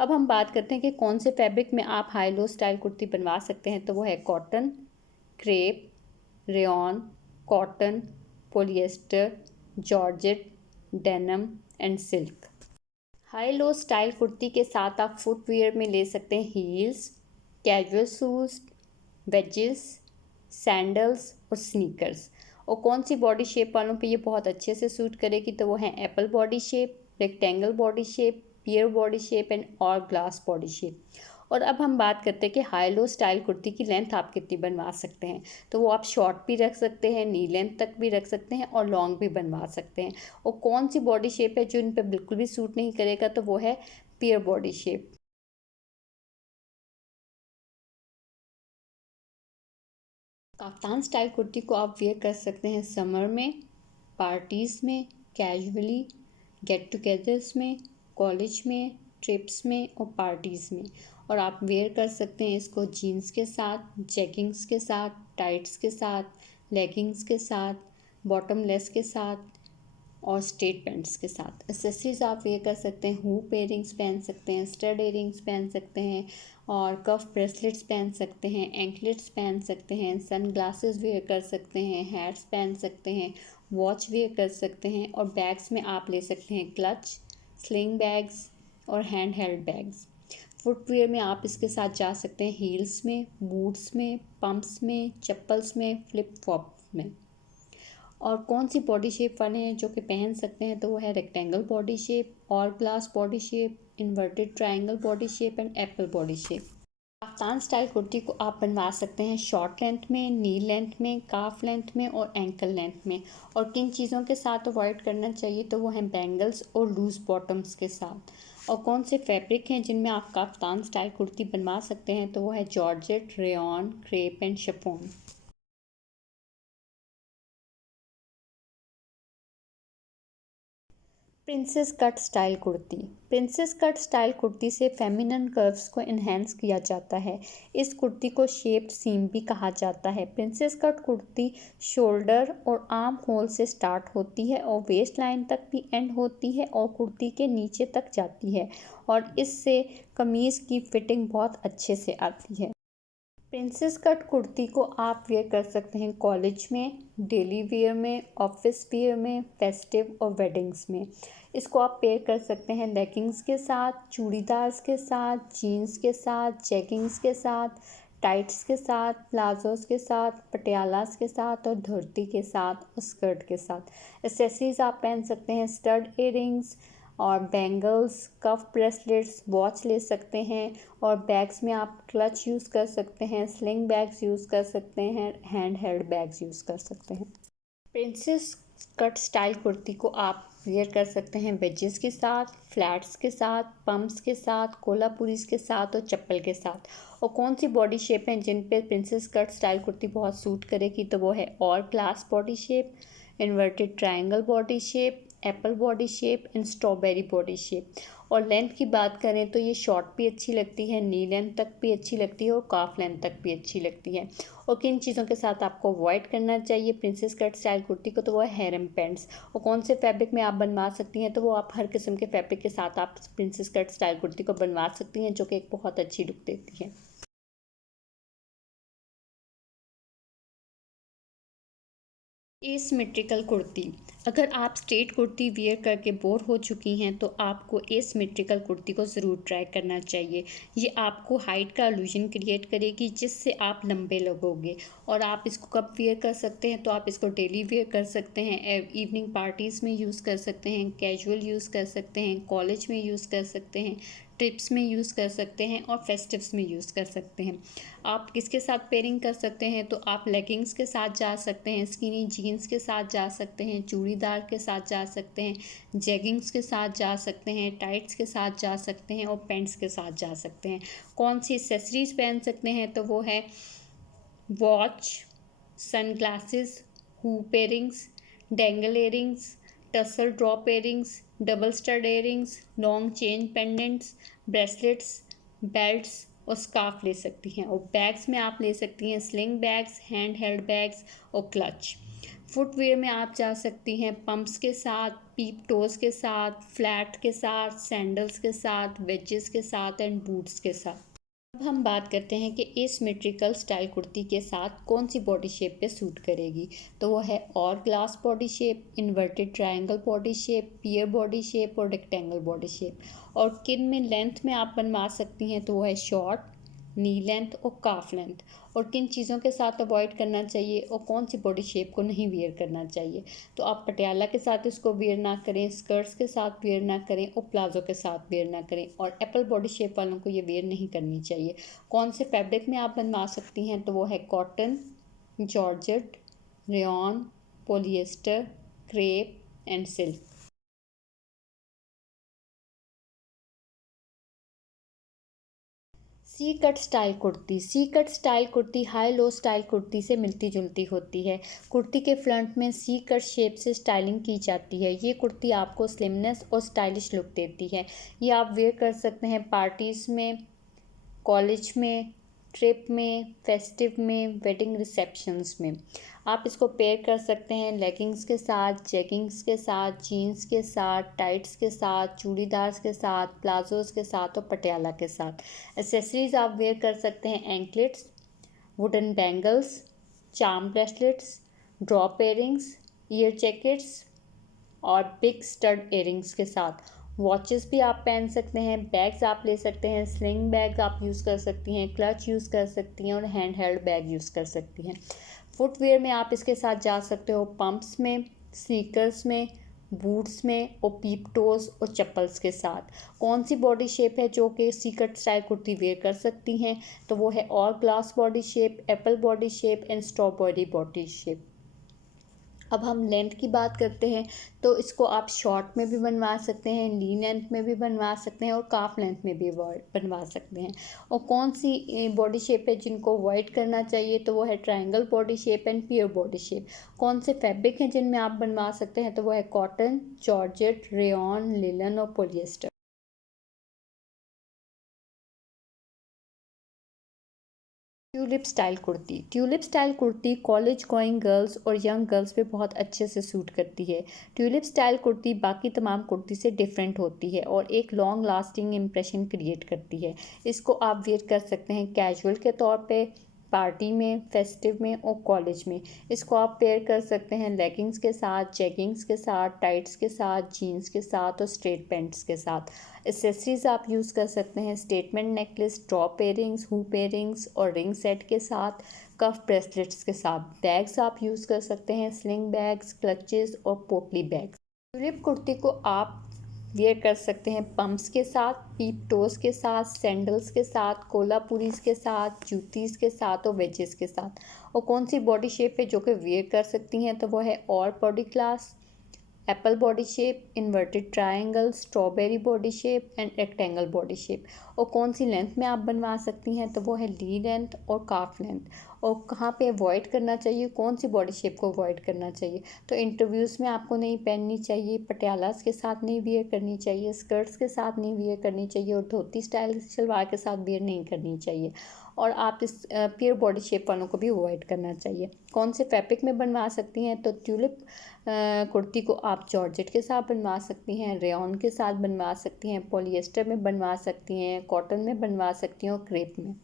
अब हम बात करते हैं कि कौन से फैब्रिक में आप हाई लो स्टाइल कुर्ती बनवा सकते हैं। तो वो है cotton, crepe, rayon, cotton, polyester, georgette, denim and silk. High low style kurti के साथ आप फुटवियर में ले सकते हैं heels, casual shoes, wages, sandals और स्नीकर्स। और कौन सी बॉडी शेप वालों पे ये बहुत अच्छे से सूट करेगी। तो वो है apple body shape, rectangle body shape, pear body shape and और ग्लास बॉडी शेप। और अब हम बात करते हैं कि हाई लो स्टाइल कुर्ती की लेंथ आप कितनी बनवा सकते हैं। तो वो आप शॉर्ट भी रख सकते हैं, नी लेंथ तक भी रख सकते हैं और लॉन्ग भी बनवा सकते हैं। और कौन सी बॉडी शेप है जो इन पर बिल्कुल भी सूट नहीं करेगा। तो वो है pear body shape. Kaftan style kurti को आप वेयर कर सकते हैं समर में, पार्टीज़ में, कैजुअली, गेट टुगेदर्स में, कॉलेज में, ट्रिप्स में और पार्टीज़ में। और आप वेयर कर सकते हैं इसको जीन्स के साथ, जैगिंग्स के साथ, टाइट्स के साथ, लेगिंग्स के साथ, बॉटम लेस के साथ, और स्ट्रेट पैंट्स के साथ। एक्सेसरीज आप वेयर कर सकते हैं, हुप इयरिंग्स पहन सकते हैं, स्टड इयरिंग्स पहन सकते हैं और कफ ब्रेसलेट्स पहन सकते हैं, एंकलेट्स पहन सकते हैं, सन ग्लासेस वेयर कर सकते हैं, हैट्स पहन सकते हैं, वॉच वेयर कर सकते हैं और बैग्स में आप ले सकते हैं क्लच, स्लिंग बैग्स और हैंड हेल्ड बैग्स। फुटवेयर में आप इसके साथ जा सकते हैं हील्स में, बूट्स में, पम्प्स में, चप्पल्स में, फ्लिप फ्लॉप में। और कौन सी बॉडी शेप वाले हैं जो कि पहन सकते हैं, तो वो है रेक्टेंगल बॉडी शेप, और glass body shape, inverted triangle body shape and Apple body shape. Kaftan style kurti को आप बनवा सकते हैं शॉर्ट लेंथ में, नी लेंथ में, काफ लेंथ में और एंकल लेंथ में। और किन चीज़ों के साथ अवॉइड करना चाहिए, तो वो हैं बैंगल्स और लूज बॉटम्स के साथ। और कौन से फैब्रिक हैं जिनमें आप काफ्तान स्टाइल कुर्ती बनवा सकते हैं, तो वो है georgette, rayon, crepe and chiffon. Princess cut style kurti. Princess cut style kurti से फेमिनिन कर्व्स को इन्हेंस किया जाता है। इस कुर्ती को शेप्ड सीम भी कहा जाता है। प्रिंसेस कट कुर्ती शोल्डर और आर्म होल से स्टार्ट होती है और वेस्ट लाइन तक भी एंड होती है और कुर्ती के नीचे तक जाती है और इससे कमीज़ की फिटिंग बहुत अच्छे से आती है। प्रिंसेस कट कुर्ती को आप वेयर कर सकते हैं कॉलेज में, डेली वेयर में, ऑफिस वेयर में, फेस्टिव और वेडिंग्स में। इसको आप पेयर कर सकते हैं लेगिंग्स के साथ, चूड़ीदार्स के साथ, जीन्स के साथ, जैगिंग्स के साथ, टाइट्स के साथ, प्लाजोस के साथ, पटियालास के साथ और धोती के साथ और स्कर्ट के साथ। एक्सेसरीज आप पहन सकते हैं स्टड इयरिंग्स और बैंगल्स, कफ ब्रेसलेट्स, वॉच ले सकते हैं और बैग्स में आप क्लच यूज़ कर सकते हैं, स्लिंग बैग्स यूज़ कर सकते हैं, हैंड हेल्ड बैग्स यूज़ कर सकते हैं। प्रिंसेस कट स्टाइल कुर्ती को आप वेयर कर सकते हैं वेजेस के साथ, फ्लैट्स के साथ, पम्प्स के साथ, कोल्हापुरीज के साथ और चप्पल के साथ। और कौन सी बॉडी शेप हैं जिन पे प्रिंसेस कट स्टाइल कुर्ती बहुत सूट करेगी, तो वो है और glass body shape, inverted triangle body shape, apple body shape and strawberry body shape. और लेंथ की बात करें तो ये शॉर्ट भी अच्छी लगती है, नी लेंथ तक भी अच्छी लगती है और काफ लेंथ तक भी अच्छी लगती है। और किन चीज़ों के साथ आपको अवॉइड करना चाहिए प्रिंसेस कट स्टाइल कुर्ती को, तो वो है हैरम पैंट्स। और कौन से फैब्रिक में आप बनवा सकती हैं, तो वो आप हर किस्म के फैब्रिक के साथ आप प्रिंसेस कट स्टाइल कुर्ती को बनवा सकती हैं, जो कि एक बहुत अच्छी लुक देती है। एसिमेट्रिकल कुर्ती। अगर आप स्ट्रेट कुर्ती वियर करके बोर हो चुकी हैं तो आपको एसिमेट्रिकल कुर्ती को ज़रूर ट्राई करना चाहिए। ये आपको हाइट का इल्यूजन क्रिएट करेगी जिससे आप लंबे लगोगे। और आप इसको कब वियर कर सकते हैं, तो आप इसको डेली वियर कर सकते हैं, इवनिंग पार्टीज़ में यूज़ कर सकते हैं, कैजुअल यूज़ कर सकते हैं, कॉलेज में यूज़ कर सकते हैं, ट्रिप्स में यूज़ कर सकते हैं और फेस्टिव्स में यूज़ कर सकते हैं। आप किसके साथ पेयरिंग कर सकते हैं, तो आप लेगिंग्स के साथ जा सकते हैं, स्किनी जीन्स के साथ जा सकते हैं, चूड़ीदार के साथ जा सकते हैं, जेगिंग्स के साथ जा सकते हैं, टाइट्स के साथ जा सकते हैं और पैंट्स के साथ जा सकते हैं। कौन सी एक्सेसरीज पहन सकते हैं, तो वो है watch, sunglasses, hoop earrings, dangle earrings, tassel drop earrings, double stud earrings, long chain pendants, bracelets, belts और स्कार्फ ले सकती हैं। और बैग्स में आप ले सकती हैं sling bags, hand held bags और क्लच। फुटवेयर में आप जा सकती हैं पम्प्स के साथ, पीप टोज के साथ, फ्लैट के साथ, सैंडल्स के साथ, वेजेस के साथ एंड बूट्स के साथ। अब हम बात करते हैं कि एसिमेट्रिकल स्टाइल कुर्ती के साथ कौन सी बॉडी शेप पे सूट करेगी, तो वो है और glass body shape, inverted triangle body shape, pear body shape और रेक्टेंगल बॉडी शेप। और किन में लेंथ में आप बनवा सकती हैं, तो वो है शॉर्ट, नी लेंथ और काफ लेंथ। और किन चीज़ों के साथ अवॉइड करना चाहिए और कौन सी बॉडी शेप को नहीं वेयर करना चाहिए, तो आप पटियाला के साथ इसको वेयर ना करें, स्कर्ट्स के साथ वेयर ना करें और प्लाजो के साथ वेयर ना करें। और एप्पल बॉडी शेप वालों को ये वेयर नहीं करनी चाहिए। कौन से फैब्रिक में आप बनवा सकती हैं, तो वो है cotton, georgette, rayon, polyester, crepe and silk. C cut style kurti. C cut style kurti high low style kurti से मिलती जुलती होती है। कुर्ती के फ्रंट में सी कट शेप से स्टाइलिंग की जाती है। ये कुर्ती आपको स्लिमनेस और स्टाइलिश लुक देती है। ये आप वेयर कर सकते हैं पार्टीज़ में, कॉलेज में, ट्रिप में, फेस्टिव में, वेडिंग रिसेप्शंस में। आप इसको पेयर कर सकते हैं लेगिंग्स के साथ, जेगिंग्स के साथ, जीन्स के साथ, टाइट्स के साथ, चूड़ीदार्स के साथ, प्लाजोस के साथ और पटियाला के साथ। एसेसरीज आप वेयर कर सकते हैं anklets, wooden bangles, charm bracelets, drop earrings, ear jackets और बिग स्टड इयरिंग्स के साथ। वॉचेस भी आप पहन सकते हैं, बैग्स आप ले सकते हैं, स्लिंग बैग आप यूज़ कर सकती हैं, क्लच यूज़ कर सकती हैं और हैंड हेल्ड बैग यूज़ कर सकती हैं। फुटवेयर में आप इसके साथ जा सकते हो पम्प्स में, स्नीकर्स में, बूट्स में और पीप टोज और चप्पल्स के साथ। कौन सी बॉडी शेप है जो कि सीकट स्टाइल कुर्ती वेयर कर सकती हैं, तो वो है और glass body shape, apple body shape and strawberry body shape. अब हम लेंथ की बात करते हैं, तो इसको आप शॉर्ट में भी बनवा सकते हैं, ली लेंथ में भी बनवा सकते हैं और काफ लेंथ में भी बनवा सकते हैं। और कौन सी बॉडी शेप है जिनको अवॉइड करना चाहिए, तो वो है triangle body shape and pure body shape. कौन से फैब्रिक हैं जिनमें आप बनवा सकते हैं, तो वो है कॉटन, जॉर्जेट, रेयॉन, लिलन और polyester. Tulip style kurti. Tulip style kurti college going girls और यंग गर्ल्स पे बहुत अच्छे से सूट करती है। ट्यूलिप स्टाइल कुर्ती बाकी तमाम कुर्ती से डिफरेंट होती है और एक लॉन्ग लास्टिंग इम्प्रेशन क्रिएट करती है। इसको आप वेयर कर सकते हैं कैजुअल के तौर पे, पार्टी में, फेस्टिव में और कॉलेज में। इसको आप पेयर कर सकते हैं लेगिंग्स के साथ, जेगिंग्स के साथ, टाइट्स के साथ, जीन्स के साथ और स्ट्रेट पैंट्स के साथ। एसेसरीज आप यूज़ कर सकते हैं statement necklace, drop earrings, hoop earrings और रिंग सेट के साथ, कफ ब्रेसलेट्स के साथ। बैग्स आप यूज़ कर सकते हैं स्लिंग बैग्स, क्लचेस और पोटली बैग्स। ट्यूलिप कुर्ती को आप वेयर कर सकते हैं पम्प्स के साथ, पीप टोज के साथ, सैंडल्स के साथ, कोलापुरीज के साथ, जूतीज़ के साथ और वेजेस के साथ। और कौन सी बॉडी शेप है जो कि वेयर कर सकती हैं, तो वो है all body class, Apple body shape, inverted triangle, strawberry body shape and rectangle body shape. और कौन सी लेंथ में आप बनवा सकती हैं, तो वो है ली लेंथ और काफ लेंथ। और कहाँ पे अवॉइड करना चाहिए, कौन सी बॉडी शेप को अवॉइड करना चाहिए, तो इंटरव्यूज़ में आपको नहीं पहननी चाहिए, पटियालास के साथ नहीं वियर करनी चाहिए, स्कर्ट्स के साथ नहीं वियर करनी चाहिए और धोती स्टाइल शलवार के साथ वियर नहीं करनी चाहिए। और आप इस प्योर बॉडी शेप वालों को भी अवॉइड करना चाहिए। कौन से फैब्रिक में बनवा सकती हैं, तो ट्यूलिप कुर्ती को आप जॉर्जेट के साथ बनवा सकती हैं, रेयॉन के साथ बनवा सकती हैं, पॉलिएस्टर में बनवा सकती हैं, कॉटन में बनवा सकती हैं और क्रेप में।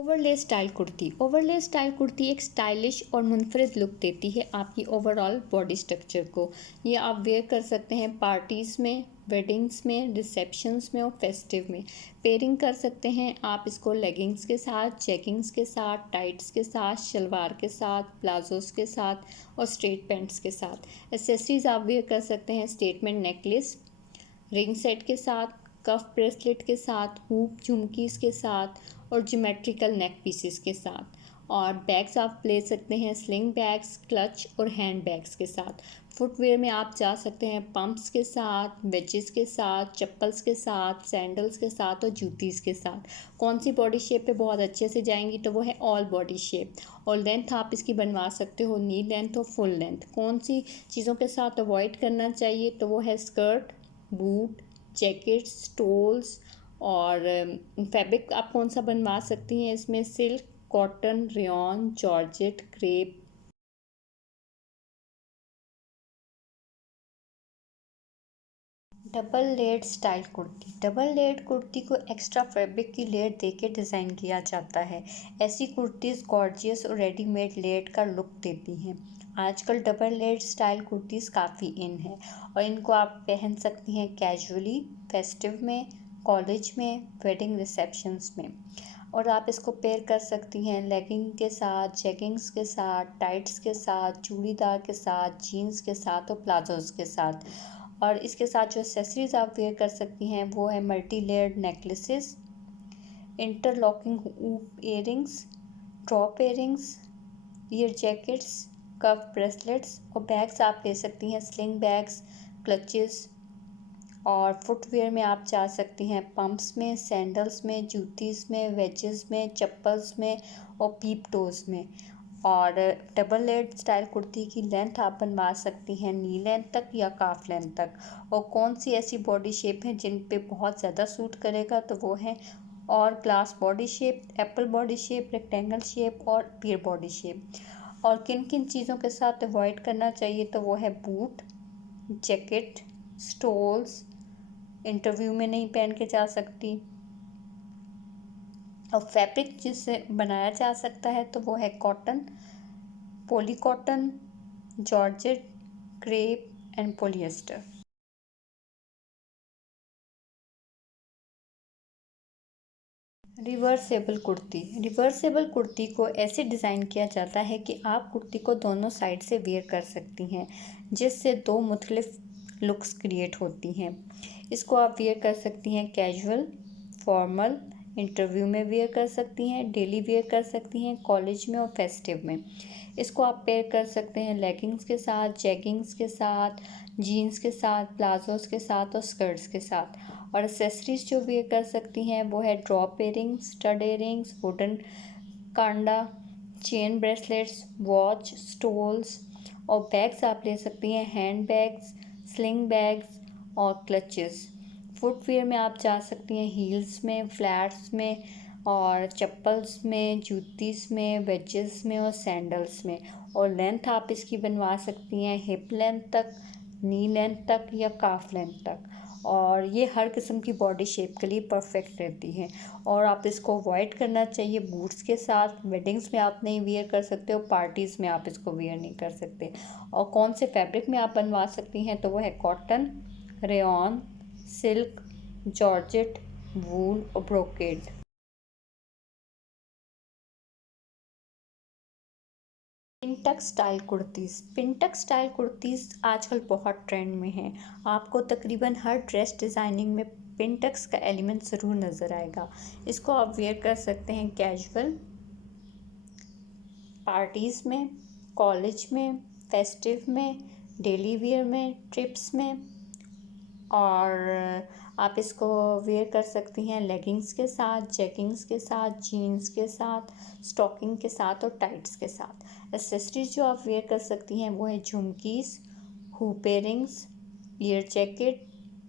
Overlay style kurti. Overlay style kurti एक स्टाइलिश और मुनफरिद लुक देती है आपकी ओवरऑल बॉडी स्ट्रक्चर को। ये आप वेयर कर सकते हैं पार्टीज़ में, वेडिंग्स में, रिसेप्शंस में और फेस्टिव में। पेयरिंग कर सकते हैं आप इसको लेगिंग्स के साथ, जैगिंग्स के साथ, टाइट्स के साथ, शलवार के साथ, प्लाजोस के साथ और स्ट्रेट पैंट्स के साथ। एसेसरीज आप वेयर कर सकते हैं स्टेटमेंट नेकलेस, रिंग सेट के साथ, कफ ब्रेसलेट के साथ, हुप झुमकीज़ के साथ और ज्योमेट्रिकल नेक पीसेस के साथ। और बैग्स आप ले सकते हैं स्लिंग बैग्स, क्लच और हैंड बैग्स के साथ। फुटवेयर में आप जा सकते हैं पम्प्स के साथ, वेजेस के साथ, चप्पल्स के साथ, सैंडल्स के साथ और जूतीज़ के साथ। कौन सी बॉडी शेप पे बहुत अच्छे से जाएंगी, तो वो है ऑल बॉडी शेप। और लेंथ आप इसकी बनवा सकते हो नी लेंथ और फुल लेंथ। कौन सी चीज़ों के साथ अवॉइड करना चाहिए, तो वो है स्कर्ट, बूट, जैकेट्स, स्टोल्स। और फैब्रिक आप कौन सा बनवा सकती हैं इसमें, silk, cotton, rayon, georgette, crepe. Double layered style kurti. Double layered kurti को एक्स्ट्रा फैब्रिक की लेयर देके डिज़ाइन किया जाता है। ऐसी कुर्तीज़ गॉर्जियस और रेडीमेड लेयर्ड का लुक देती हैं। आजकल डबल लेयर्ड स्टाइल कुर्तीज़ काफ़ी इन है और इनको आप पहन सकती हैं कैजुअली, फेस्टिव में, कॉलेज में, वेडिंग रिसेप्शंस में। और आप इसको पेयर कर सकती हैं लेगिंग के साथ, जेगिंग्स के साथ, टाइट्स के साथ, चूड़ीदार के साथ, जीन्स के साथ और प्लाजोज़ के साथ। और इसके साथ जो एक्सेसरीज आप वेयर कर सकती हैं वो है multi layered necklaces, interlocking hoop earrings, drop earrings, ear jackets, cuff bracelets और बैग्स आप ले सकती हैं स्लिंग बैग्स, क्लचेस। और फुटवेयर में आप जा सकती हैं पम्प्स में, सैंडल्स में, जूतीज़ में, वेजेस में, चप्पल्स में और पीप टोज में। और डबल लेड स्टाइल कुर्ती की लेंथ आप बनवा सकती हैं नी लेंथ तक या काफ लेंथ तक। और कौन सी ऐसी बॉडी शेप है जिन पे बहुत ज़्यादा सूट करेगा, तो वो है और glass body shape, apple body shape, rectangle shape और पियर बॉडी शेप। और किन किन चीज़ों के साथ अवॉइड करना चाहिए, तो वो है बूट, जैकेट, स्टोल्स, इंटरव्यू में नहीं पहन के जा सकती। और फैब्रिक जिससे बनाया जा सकता है तो वो है cotton, poly cotton, georgette, crepe and polyester. Reversible kurti. Reversible kurti को ऐसे डिज़ाइन किया जाता है कि आप कुर्ती को दोनों साइड से वेयर कर सकती हैं, जिससे दो मुख्तलिफ लुक्स क्रिएट होती हैं। इसको आप वेयर कर सकती हैं कैजुअल, फॉर्मल, इंटरव्यू में वेयर कर सकती हैं, डेली वेयर कर सकती हैं, कॉलेज में और फेस्टिव में। इसको आप पेयर कर सकते हैं लेगिंग्स के साथ, जैगिंग्स के साथ, जीन्स के साथ, प्लाजोस के साथ और स्कर्ट्स के साथ। और एक्सेसरीज जो वेयर कर सकती हैं वो है drop earrings, stud earrings, wooden Kanda, chain bracelets, watch, stoles. और बैग्स आप ले सकती हैं हैंड बैग्स, स्लिंग बैग्स और क्लचेस। फुटवेयर में आप जा सकती हैं हील्स में, फ्लैट्स में और चप्पल्स में, जूतीस में, वेजेस में और सैंडल्स में। और लेंथ आप इसकी बनवा सकती हैं हिप लेंथ तक, नी लेंथ तक या काफ लेंथ तक। और ये हर किस्म की बॉडी शेप के लिए परफेक्ट रहती है। और आप इसको अवॉइड करना चाहिए बूट्स के साथ। वेडिंग्स में आप नहीं वेयर कर सकते और पार्टीज़ में आप इसको वेयर नहीं कर सकते। और कौन से फैब्रिक में आप बनवा सकती हैं, तो वो है cotton, rayon, silk, georgette, wool और brocade. Pintuck style kurtis. Pintuck style kurtis आजकल बहुत ट्रेंड में हैं। आपको तकरीबन हर ड्रेस डिज़ाइनिंग में पिंटक्स का एलिमेंट ज़रूर नज़र आएगा। इसको आप वेयर कर सकते हैं कैजुअल, पार्टीज़ में, कॉलेज में, फेस्टिव में, डेली वेयर में, ट्रिप्स में। और आप इसको वेयर कर सकती हैं लेगिंग्स के साथ, जैगिंग्स के साथ, जीन्स के साथ, स्टॉकिंग के साथ और टाइट्स के साथ। एक्सेसरीज जो आप वेयर कर सकती हैं वो है jhumkis, hoop earrings, ear jacket,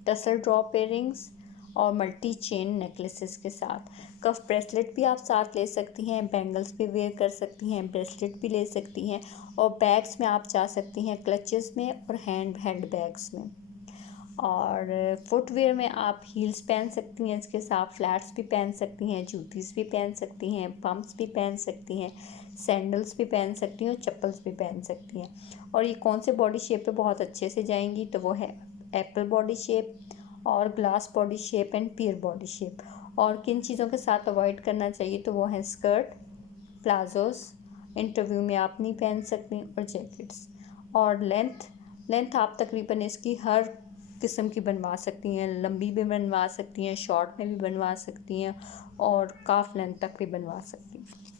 tassel drop earrings और मल्टी चेन नेकलेसेस के साथ। कफ ब्रेसलेट भी आप साथ ले सकती हैं, बैंगल्स भी वेयर कर सकती हैं, ब्रेसलेट भी ले सकती हैं। और बैग्स में आप जा सकती हैं क्लचेस में और हैंड बैग्स में। और फुटवेयर में आप हील्स पहन सकती हैं, इसके साथ फ्लैट्स भी पहन सकती हैं, जूतीस भी पहन सकती हैं, पम्प्स भी पहन सकती हैं, सैंडल्स भी पहन सकती हैं और चप्पल्स भी पहन सकती हैं। और ये कौन से बॉडी शेप पे बहुत अच्छे से जाएंगी, तो वो है एप्पल बॉडी शेप और glass body shape and pear body shape. और किन चीज़ों के साथ अवॉइड करना चाहिए, तो वो है स्कर्ट, प्लाजोस, इंटरव्यू में आप नहीं पहन सकती, और जैकेट्स। और लेंथ आप तकरीबन इसकी हर किस्म की बनवा सकती हैं, लंबी भी बनवा सकती हैं, शॉर्ट में भी बनवा सकती हैं और काफ लेंथ तक भी बनवा सकती हैं।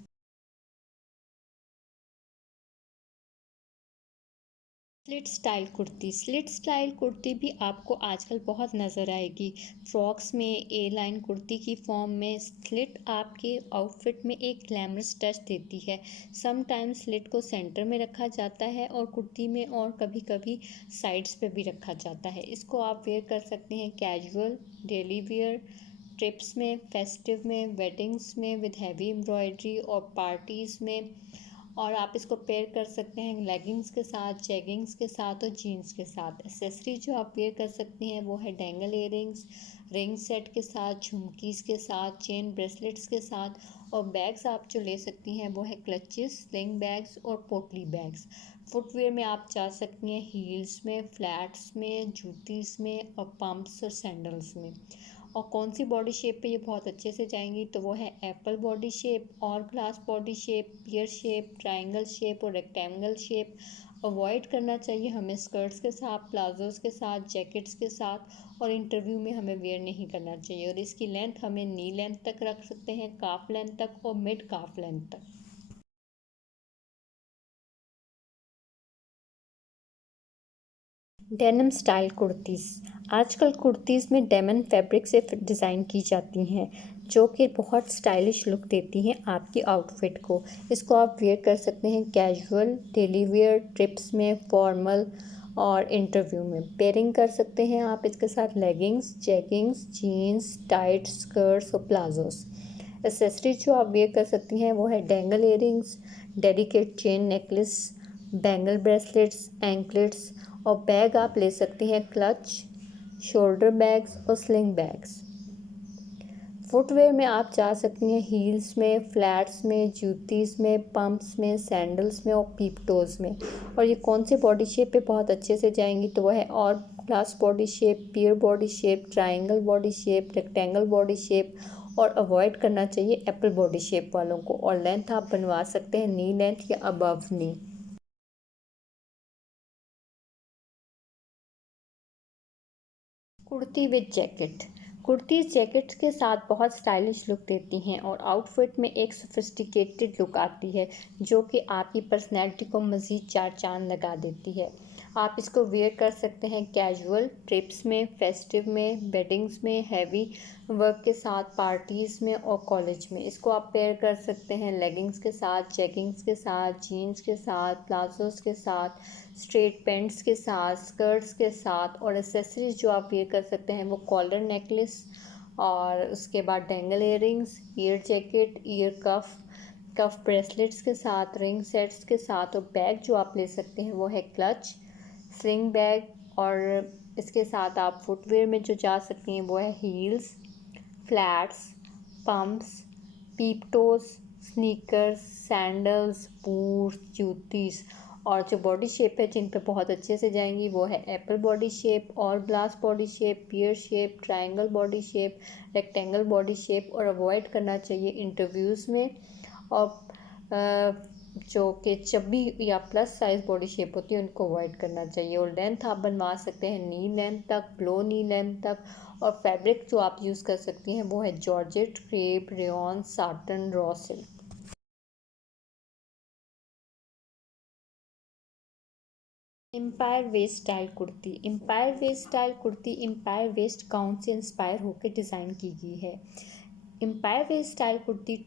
Slit style kurti. Slit style kurti भी आपको आजकल बहुत नज़र आएगी। फ्रॉक्स में, ए लाइन कुर्ती की फॉर्म में स्लिट आपके आउटफिट में एक ग्लैमरस टच देती है। समटाइम्स स्लिट को सेंटर में रखा जाता है और कुर्ती में और कभी कभी साइड्स पे भी रखा जाता है। इसको आप वेयर कर सकते हैं कैजुअल, डेली वेयर, ट्रिप्स में, फेस्टिव में, वेडिंग्स में विद हैवी एम्ब्रॉयडरी और पार्टीज़ में। और आप इसको पेयर कर सकते हैं लेगिंग्स के साथ, जैगिंग्स के साथ और जीन्स के साथ। एक्सेसरी जो आप वेयर कर सकती हैं वो है डेंगल इयरिंग्स, रिंग सेट के साथ, झुमकीज के साथ, चेन ब्रेसलेट्स के साथ। और बैग्स आप जो ले सकती हैं वो है क्लचेस, स्लिंग बैग्स और पोटली बैग्स। फुटवेयर में आप जा सकती हैं हील्स में, फ्लैट्स में, जूतीस में और पम्प्स और सैंडल्स में। और कौन सी बॉडी शेप पे ये बहुत अच्छे से जाएंगी, तो वो है एप्पल बॉडी शेप और ग्लास बॉडी शेप, पियर शेप, ट्रायंगल शेप और रेक्टेंगल शेप। अवॉइड करना चाहिए हमें स्कर्ट्स के साथ, प्लाजोस के साथ, जैकेट्स के साथ। और इंटरव्यू में हमें वेयर नहीं करना चाहिए। और इसकी लेंथ हमें नी लेंथ तक रख सकते हैं, काफ लेंथ तक और मिड काफ लेंथ तक। Denim style kurtis. आजकल कुर्तीज़ में डेनिम फैब्रिक से डिज़ाइन की जाती हैं। जो कि बहुत स्टाइलिश लुक देती हैं आपकी आउटफिट को। इसको आप वेयर कर सकते हैं कैजुअल, डेली वेयर, ट्रिप्स में, फॉर्मल और इंटरव्यू में। पेयरिंग कर सकते हैं आप इसके साथ leggings, jeggings, jeans, tight skirts और प्लाजोस। एसेसरीज जो आप वेयर कर सकती हैं वो है dangle earrings, delicate chain necklace, bangle bracelets, anklets और बैग आप ले सकती हैं क्लच, शोल्डर बैग्स और स्लिंग बैग्स। फुटवेयर में आप जा सकती हैं हील्स में, फ्लैट्स में, जूतीज़ में, पम्प्स में, सैंडल्स में और पीपटोज़ में। और ये कौन से बॉडी शेप पे बहुत अच्छे से जाएंगी तो वह है और glass body shape, pear body shape, triangle body shape, rectangle body shape और अवॉइड करना चाहिए एप्पल बॉडी शेप वालों को। और लेंथ आप बनवा सकते हैं नी लेंथ या above knee. Kurti with jacket. Kurtis jackets के साथ बहुत स्टाइलिश लुक देती हैं और आउटफिट में एक सोफिस्टिकेटेड लुक आती है जो कि आपकी पर्सनैलिटी को मज़ीद चार चांद लगा देती है। आप इसको वेयर कर सकते हैं कैजुअल, ट्रिप्स में, फेस्टिव में, वेडिंग्स में, हैवी वर्क के साथ, पार्टीज़ में और कॉलेज में। इसको आप पेयर कर सकते हैं लेगिंग्स के साथ, जैगिंग्स के साथ, जीन्स के साथ, प्लाजोस के साथ, स्ट्रेट पैंट्स के साथ, स्कर्ट्स के साथ। और एसेसरीज जो आप वेयर कर सकते हैं वो कॉलर नेकलेस और उसके बाद dangle earrings, ear jacket, year कफ, कफ ब्रेसलेट्स के साथ, रिंग सेट्स के साथ। और बैग जो आप ले सकते हैं वो है क्लच, स्लिंग बैग। और इसके साथ आप फुटवेयर में जो जा सकती हैं वो है heels, flats, pumps, peep toes, sneakers, sandals, boots, juttis. और जो बॉडी शेप है जिन पे बहुत अच्छे से जाएंगी वो है एप्पल बॉडी शेप, और ग्लास बॉडी शेप, पियर shape, triangle body shape, rectangle body shape. और अवॉइड करना चाहिए इंटरव्यूज़ में और जो कि चब्बी या प्लस साइज़ बॉडी शेप होती है उनको अवॉइड करना चाहिए। और लेंथ आप बनवा सकते हैं नी लेंथ तक, ब्लो नी लेंथ तक। और फैब्रिक जो आप यूज़ कर सकती हैं वो है georgette, crepe, rayon, satin, raw silk. Empire waist style kurti. Empire waist style kurti empire waist gown से इंस्पायर होकर डिज़ाइन की गई है। Empire waist style kurti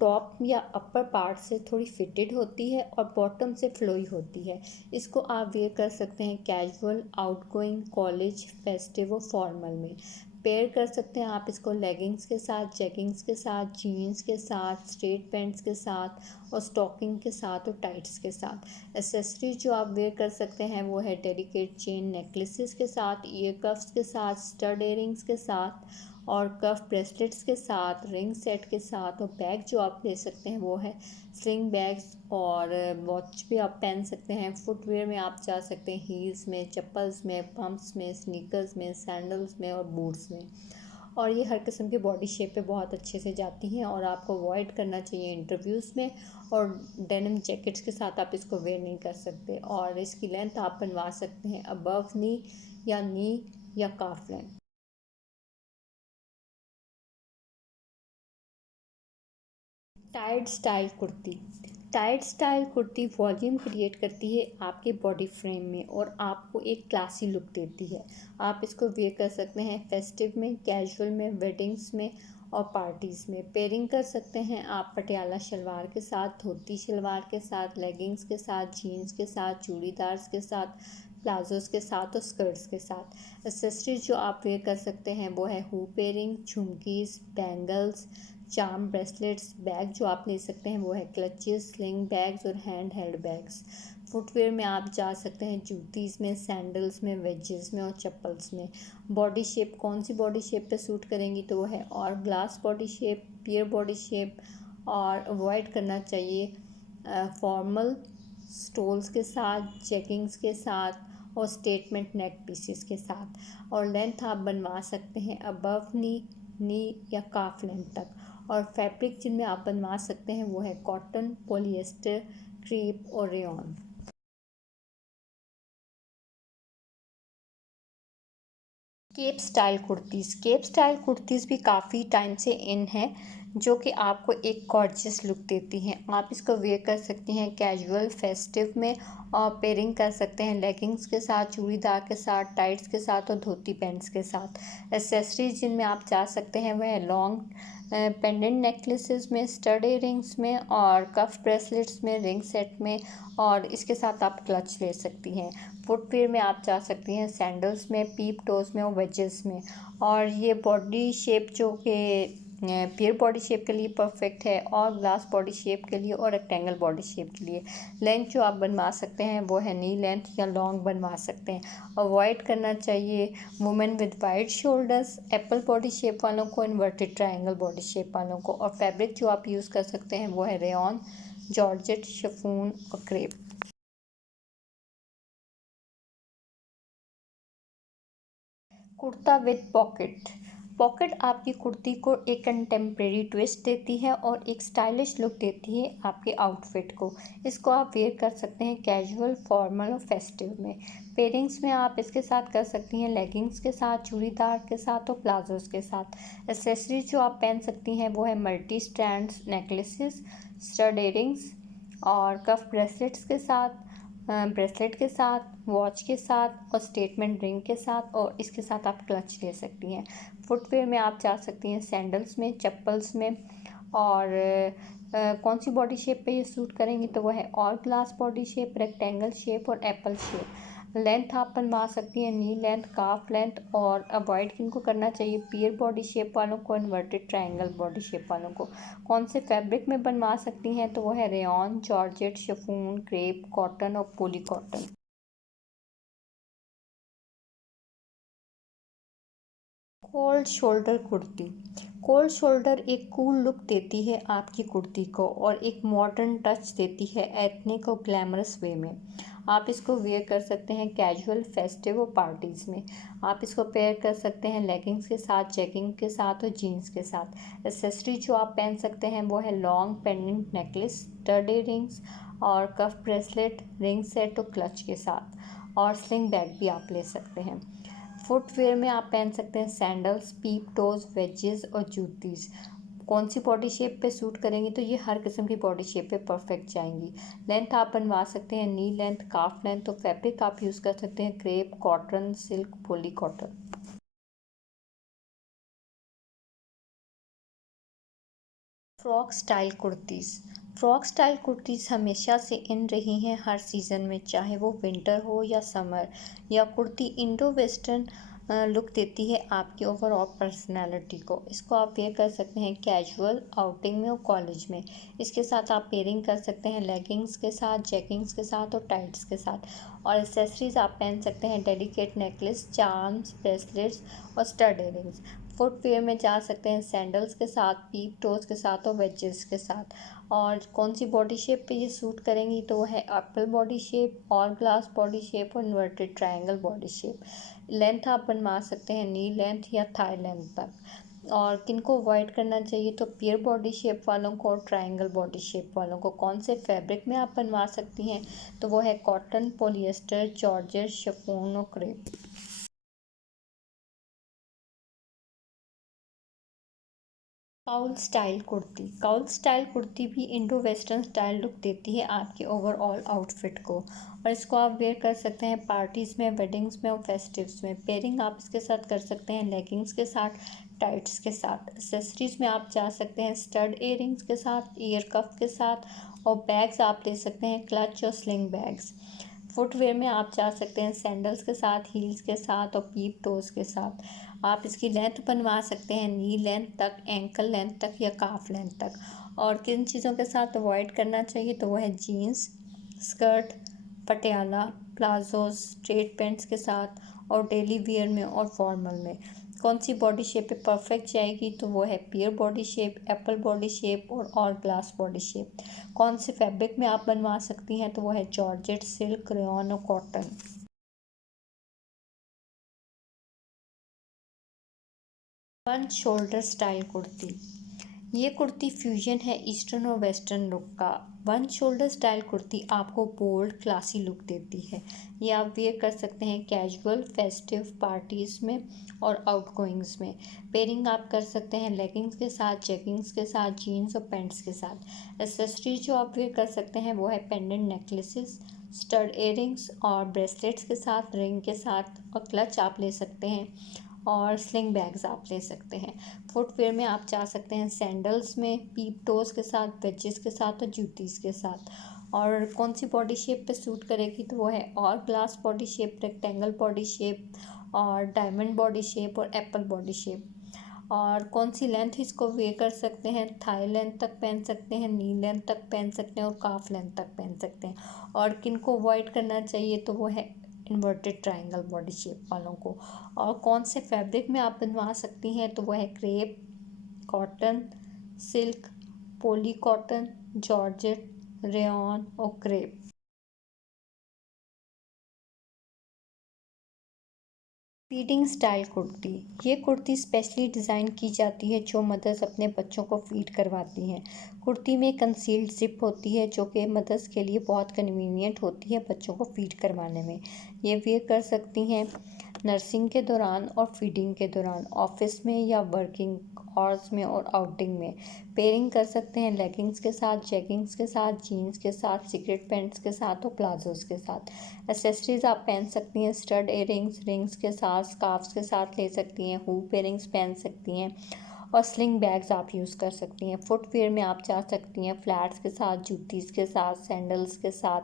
top या अपर पार्ट से थोड़ी फिटेड होती है और बॉटम से फ्लोई होती है। इसको आप वेयर कर सकते हैं कैजुअल, आउटगोइंग, कॉलेज, फेस्टिव और फॉर्मल में। पेयर कर सकते हैं आप इसको लेगिंग्स के साथ, जैगिंग्स के साथ, जीन्स के साथ, स्ट्रेट पैंट्स के साथ और स्टॉकिंग के साथ और टाइट्स के साथ। एसेसरीज जो आप वेयर कर सकते हैं वो है डेडिकेट चेन नेकलेसेस के साथ, ईयर कफ्स के साथ, स्टड इयरिंग्स के साथ और कफ ब्रेसलेट्स के साथ, रिंग सेट के साथ। और बैग जो आप ले सकते हैं वो है स्लिंग बैग्स और वॉच भी आप पहन सकते हैं। फुटवेयर में आप जा सकते हैं हील्स में, चप्पल्स में, पम्प्स में, स्नीकर्स में, सैंडल्स में और बूट्स में। और ये हर किस्म के बॉडी शेप पे बहुत अच्छे से जाती हैं और आपको अवॉइड करना चाहिए इंटरव्यूज़ में। और डेनिम जैकेट्स के साथ आप इसको वेयर नहीं कर सकते। और इसकी लेंथ आप बनवा सकते हैं अबव नी या calf length. Tied style kurti. Tied style kurti volume create करती है आपके बॉडी फ्रेम में और आपको एक क्लासी लुक देती है। आप इसको वेयर कर सकते हैं फेस्टिव में, कैजुअल में, वेडिंग्स में और पार्टीज़ में। पेयरिंग कर सकते हैं आप पटियाला शलवार के साथ, धोती शलवार के साथ, लेगिंग्स के साथ, जीन्स के साथ, चूड़ीदार्स के साथ, प्लाजोस के साथ और स्कर्ट्स के साथ। एसेसरीज जो आप वेयर कर सकते हैं वो है hoop earring, jhumkis, bangles, charm bracelets. Bag जो आप ले सकते हैं वो है क्लचेस, स्लिंग बैग्स और हैंड हेल्ड बैग्स। फुटवेयर में आप जा सकते हैं जूतीज़ में, सैंडल्स में, वेजेस में और चप्पल्स में। बॉडी शेप कौन सी बॉडी शेप पे सूट करेंगी तो वो है और glass body shape, pear body shape. और अवॉइड करना चाहिए फॉर्मल स्टोल्स के साथ, चेकिंग्स के साथ और स्टेटमेंट नेक पीसेस के साथ। और लेंथ आप बनवा सकते हैं अबव नी या काफ लेंथ तक। और फैब्रिक जिनमें आप बनवा सकते हैं वो है कॉटन, पॉलिएस्टर, क्रेप और rayon. Cape style kurtis. Cape style kurtis भी काफ़ी टाइम से इन है। जो कि आपको एक गॉर्जियस लुक देती हैं। आप इसको वेयर कर सकती हैं कैजुअल फेस्टिव में, और पेयरिंग कर सकते हैं लेगिंग्स के साथ, चूड़ीदार के साथ, टाइट्स के साथ और धोती पैंट्स के साथ। एसेसरीज जिनमें आप जा सकते हैं वह है लॉन्ग पेंडेंट नेकलेसेस में, स्टड इयरिंग्स में और कफ ब्रेसलेट्स में, रिंग सेट में, और इसके साथ आप क्लच ले सकती हैं। फुटवेयर में आप जा सकती हैं सैंडल्स में, पीप टोज में और वेजेस में। और ये बॉडी शेप जो कि पियर बॉडी शेप के लिए परफेक्ट है, और ग्लास बॉडी शेप के लिए और रेक्टेंगल बॉडी शेप के लिए। लेंथ जो आप बनवा सकते हैं वो है नी लेंथ या लॉन्ग बनवा सकते हैं। अवॉइड करना चाहिए women with wide shoulders, Apple body shape वालों को, इन्वर्टेड ट्रायंगल बॉडी शेप वालों को। और फैब्रिक जो आप यूज़ कर सकते हैं वो है रेयॉन, जॉर्जेट, शिफॉन और crepe. Kurta with pocket. Pocket आपकी कुर्ती को एक कंटेम्प्रेरी ट्विस्ट देती है और एक स्टाइलिश लुक देती है आपके आउटफिट को। इसको आप वेयर कर सकते हैं कैजुअल, फॉर्मल और फेस्टिव में। पेयरिंग्स में आप इसके साथ कर सकती हैं लेगिंग्स के साथ, चूड़ीदार के साथ और प्लाजोस के साथ। एसेसरीज जो आप पहन सकती हैं वो है multi stands necklaces, stud earrings और कफ ब्रेसलेट्स के साथ, ब्रेसलेट के साथ, वॉच के साथ और स्टेटमेंट रिंग के साथ, और इसके साथ आप क्लच ले सकती हैं। फुटवेयर में आप जा सकती हैं सैंडल्स में, चप्पल्स में, और कौन सी बॉडी शेप पे ये सूट करेंगी तो वह है all glass body shape, rectangle shape और एप्पल शेप। लेंथ आप बनवा सकती हैं नी लेंथ, काफ लेंथ, और अवॉइड किनको करना चाहिए पियर बॉडी शेप वालों को, इन्वर्टेड ट्रायंगल बॉडी शेप वालों को। कौन से फैब्रिक में बनवा सकती हैं तो वो है rayon, georgette, chiffon, crepe, cotton और poly cotton. Cold shoulder kurti. Cold shoulder एक कूल लुक देती है आपकी कुर्ती को और एक मॉडर्न टच देती है एथनिक और ग्लैमरस वे में। आप इसको वेयर कर सकते हैं कैजुअल, फेस्टिव और पार्टीज़ में। आप इसको पेयर कर सकते हैं लेगिंग्स के साथ, जैगिंग के साथ और जीन्स के साथ। एसेसरी जो आप पहन सकते हैं वो है long pendant necklace, stud earrings और कफ ब्रेसलेट, रिंग सेट और क्लच के साथ, और स्लिंग बैग भी आप ले सकते हैं। फुटवेयर में आप पहन सकते हैं सैंडल्स, पीप टोज, वेजेस और जूतीज़। कौन सी बॉडी शेप पे सूट करेंगी तो ये हर किस्म की बॉडी शेप पे परफेक्ट जाएंगी। लेंथ आप बनवा सकते हैं नी लेंथ, काफ लेंथ, तो फैब्रिक आप यूज़ कर सकते हैं crepe, cotton, silk, poly cotton. Frock style kurtis. Frock style kurtis हमेशा से इन रही हैं हर सीज़न में, चाहे वो विंटर हो या समर। या कुर्ती इंडो वेस्टर्न लुक देती है आपकी ओवरऑल पर्सनैलिटी को। इसको आप वेयर कर सकते हैं कैजुअल, आउटिंग में और कॉलेज में। इसके साथ आप पेयरिंग कर सकते हैं लेगिंग्स के साथ, जैगिंग्स के साथ और टाइट्स के साथ। और एसेसरीज आप पहन सकते हैं डेलिकेट नेकलेस, चार्म्स, ब्रेसलेट्स और स्टड इयरिंग्स। फुटवेयर में जा सकते हैं सैंडल्स के साथ, पीप टोज के साथ और वेजेस के साथ। और कौन सी बॉडी शेप पे ये सूट करेंगी तो वो है एप्पल बॉडी शेप, और ग्लास बॉडी शेप और inverted triangle body shape. Length आप बनवा सकते हैं नी लेंथ या थाई लेंथ तक। और किनको अवॉइड करना चाहिए तो पियर बॉडी शेप वालों को और ट्रायंगल बॉडी शेप वालों को। कौन से फैब्रिक में आप बनवा सकती हैं तो वो है कॉटन, पोलिएस्टर, जॉर्जेट, शिफॉन और crepe. Cowl style kurti. Cowl style kurti भी इंडो वेस्टर्न स्टाइल लुक देती है आपके ओवरऑल आउटफिट को, और इसको आप वेयर कर सकते हैं पार्टीज़ में, वेडिंग्स में और फेस्टिव्स में। पेयरिंग आप इसके साथ कर सकते हैं लेगिंग्स के साथ, टाइट्स के साथ। एक्सेसरीज में आप जा सकते हैं स्टड इयरिंग्स के साथ, ईयर कफ के साथ, और बैग्स आप ले सकते हैं क्लच और स्लिंग बैग्स। फुटवेयर में आप जा सकते हैं सैंडल्स के साथ, हील्स के साथ और पीप टोज के साथ। आप इसकी लेंथ बनवा सकते हैं नी लेंथ तक, एंकल लेंथ तक या काफ लेंथ तक। और किन चीज़ों के साथ अवॉइड करना चाहिए तो वह है jeans, skirt, Patiala, palazzos, straight pants के साथ, और डेली वियर में और फॉर्मल में। कौन सी बॉडी शेप पे परफेक्ट जाएगी तो वो है pear body shape, apple body shape और ग्लास बॉडी शेप। कौन से फैब्रिक में आप बनवा सकती हैं तो वो है जॉर्जेट, सिल्क, रेयॉन और cotton. One shoulder style kurti. ये कुर्ती फ्यूजन है ईस्टर्न और वेस्टर्न लुक का। वन शोल्डर स्टाइल कुर्ती आपको बोल्ड क्लासी लुक देती है। ये आप वेयर कर सकते हैं कैजुअल, फेस्टिव पार्टीज में और आउटगोइंग्स में। पेयरिंग आप कर सकते हैं लेगिंग्स के साथ, जैगिंग्स के साथ, जीन्स और पैंट्स के साथ। एसेसरीज जो आप वेयर कर सकते हैं वो है पेंडेंट नेकलेसेस, स्टड इयरिंग्स और ब्रेसलेट्स के साथ, रिंग के साथ, और क्लच आप ले सकते हैं और स्लिंग बैग्स आप ले सकते हैं। फुटवेयर में आप जा सकते हैं सैंडल्स में, पीप टोज के साथ, वेजेस के साथ और जूतीस के साथ। और कौन सी बॉडी शेप पे सूट करेगी तो वो है और glass body shape, rectangle body shape और डायमंड बॉडी शेप और एप्पल बॉडी शेप। और कौन सी लेंथ इसको वेयर कर सकते हैं, थाई लेंथ तक पहन सकते हैं, नी लेंथ तक पहन सकते हैं और काफ लेंथ तक पहन सकते हैं। और किन को अवॉइड करना चाहिए तो वो है इन्वर्टेड ट्रायंगल बॉडी शेप वालों को। और कौन से फैब्रिक में आप बनवा सकती हैं तो वो है crepe, cotton, silk, poly cotton, georgette, rayon और क्रेप। Feeding style kurti. ये कुर्ती स्पेशली डिज़ाइन की जाती है जो मदर्स अपने बच्चों को फीड करवाती हैं। कुर्ती में कंसील्ड जिप होती है जो कि मदर्स के लिए बहुत कन्वीनियंट होती है बच्चों को फीड करवाने में। ये वेयर कर सकती हैं नर्सिंग के दौरान और फीडिंग के दौरान, ऑफिस में या वर्किंग आवर्स में और आउटिंग में। पेयरिंग कर सकते हैं लेगिंग्स के साथ, जैगिंग्स के साथ, जीन्स के साथ, सीक्रेट पैंट्स के साथ और प्लाजोस के साथ। एसेसरीज आप पहन सकती हैं स्टड इयरिंग्स, रिंग्स के साथ, स्कार्फ्स के साथ ले सकती हैं, हुप इयरिंग्स पहन सकती हैं और स्लिंग बैग्स आप यूज़ कर सकती हैं। फुटवेयर में आप जा सकती हैं फ्लैट्स के साथ, जूतीस के साथ, सैंडल्स के साथ,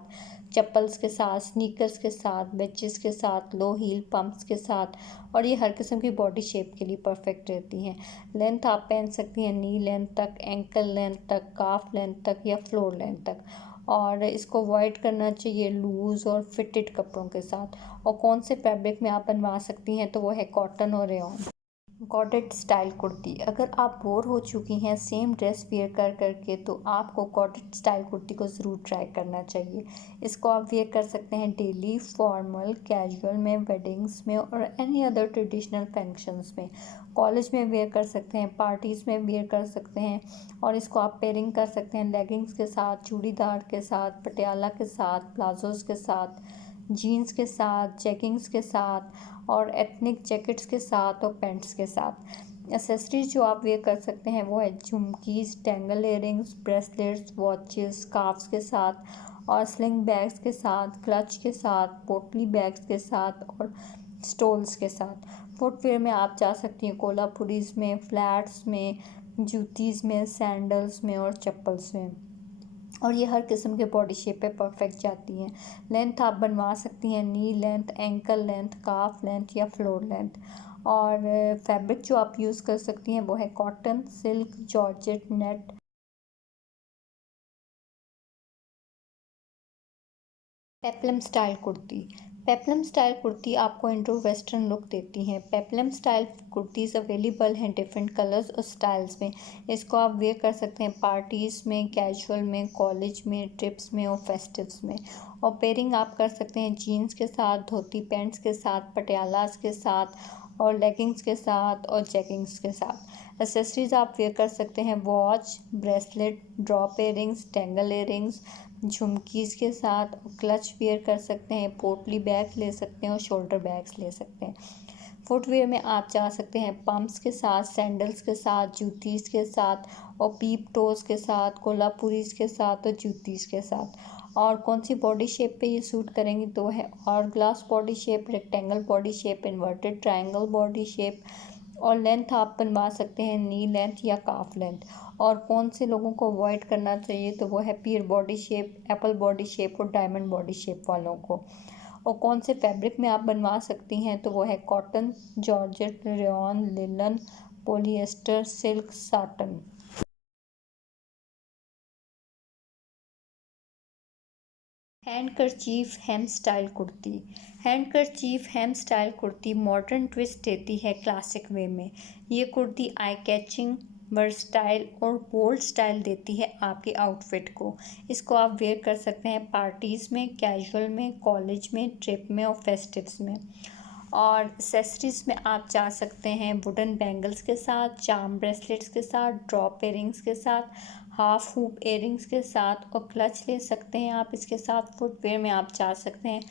चप्पल्स के साथ, स्नीकर्स के साथ, वेजेस के साथ, लो हील पम्प्स के साथ। और ये हर किस्म की बॉडी शेप के लिए परफेक्ट रहती हैं। लेंथ आप पहन सकती हैं नी लेंथ तक, एंकल लेंथ तक, काफ लेंथ तक या फ्लोर लेंथ तक। और इसको अवॉइड करना चाहिए लूज़ और फिटेड कपड़ों के साथ। और कौन से फैब्रिक में आप बनवा सकती हैं तो वो है कॉटन और रेयॉन। कॉटेड स्टाइल कुर्ती। अगर आप बोर हो चुकी हैं सेम ड्रेस वेयर कर करके तो आपको कॉटेड स्टाइल कुर्ती को ज़रूर ट्राई करना चाहिए। इसको आप वेयर कर सकते हैं डेली, फॉर्मल, कैजुअल में, वेडिंग्स में और एनी अदर ट्रेडिशनल फंक्शंस में। कॉलेज में वेयर कर सकते हैं, पार्टीज़ में वेयर कर सकते हैं। और इसको आप पेयरिंग कर सकते हैं लेगिंग्स के साथ, चूड़ीदार के साथ, पटियाला के साथ, प्लाजोज़ के साथ, जीन्स के साथ, जैगिंग्स के साथ और एथनिक जैकेट्स के साथ और पैंट्स के साथ। एसेसरीज जो आप वेयर कर सकते हैं वो है jhumkis, dangle earrings, bracelets, watches, scarfs के साथ और स्लिंग बैग्स के साथ, क्लच के साथ, पोटली बैग्स के साथ और स्टोल्स के साथ। फुटवेयर में आप जा सकती हैं कोल्हापुरीज में, फ्लैट्स में, जूतीज़ में, सैंडल्स में और चप्पल्स में। और ये हर किस्म के बॉडी शेप पे परफेक्ट जाती हैं। लेंथ आप बनवा सकती हैं knee length, ankle length, calf length या फ्लोर लेंथ। और फैब्रिक जो आप यूज़ कर सकती हैं वो है cotton, silk, georgette, net. Peplum style kurti. Peplum style kurti आपको इंडो वेस्टर्न लुक देती हैं। पेप्लम स्टाइल कुर्तीज़ अवेलेबल हैं डिफरेंट कलर्स और स्टाइल्स में। इसको आप वेयर कर सकते हैं पार्टीज़ में, कैजुअल में, कॉलेज में, ट्रिप्स में और फेस्टिव्स में। और पेयरिंग आप कर सकते हैं जीन्स के साथ, धोती पैंट्स के साथ, पटियालास के साथ और लेगिंग्स के साथ और जैगिंग्स के साथ। एसेसरीज आप वेयर कर सकते हैं watch, bracelet, drop earrings, dangle earrings, jhumkis के साथ। क्लच वेयर कर सकते हैं, पोटली बैग ले सकते हैं और शोल्डर बैग्स ले सकते हैं। फुटवेयर में आप जा सकते हैं पम्प्स के साथ, सैंडल्स के साथ, जूतीज़ के साथ और पीप टोज़ के साथ, कोल्हापुरीज़ के साथ और जूतीज़ के साथ। और कौन सी बॉडी शेप पे ये सूट करेंगी तो है और glass body shape, rectangle body shape, inverted triangle body shape. और लेंथ आप बनवा सकते हैं नी लेंथ या काफ लेंथ। और कौन से लोगों को अवॉइड करना चाहिए तो वो है पीर body shape, apple body shape और डायमंड बॉडी शेप वालों को। और कौन से फैब्रिक में आप बनवा सकती हैं तो वो है cotton, georgette, rayon, linen, polyester, silk, satin. Handkerchief hem style kurti. Handkerchief hem style kurti modern twist देती है क्लासिक वे में। ये कुर्ती आई कैचिंग, वर्सटाइल और बोल्ड स्टाइल देती है आपके आउटफिट को। इसको आप वेयर कर सकते हैं पार्टीज़ में, कैजुअल में, कॉलेज में, ट्रिप में और फेस्टिव्स में। और एक्सेसरीज़ में आप जा सकते हैं वुडन बैंगल्स के साथ, चार्म ब्रेसलेट्स के साथ, ड्रॉप इयरिंग्स के साथ, हाफ हुप इयरिंग्स के साथ, और क्लच ले सकते हैं आप इसके साथ। फुटवेयर में आप जा सकते हैं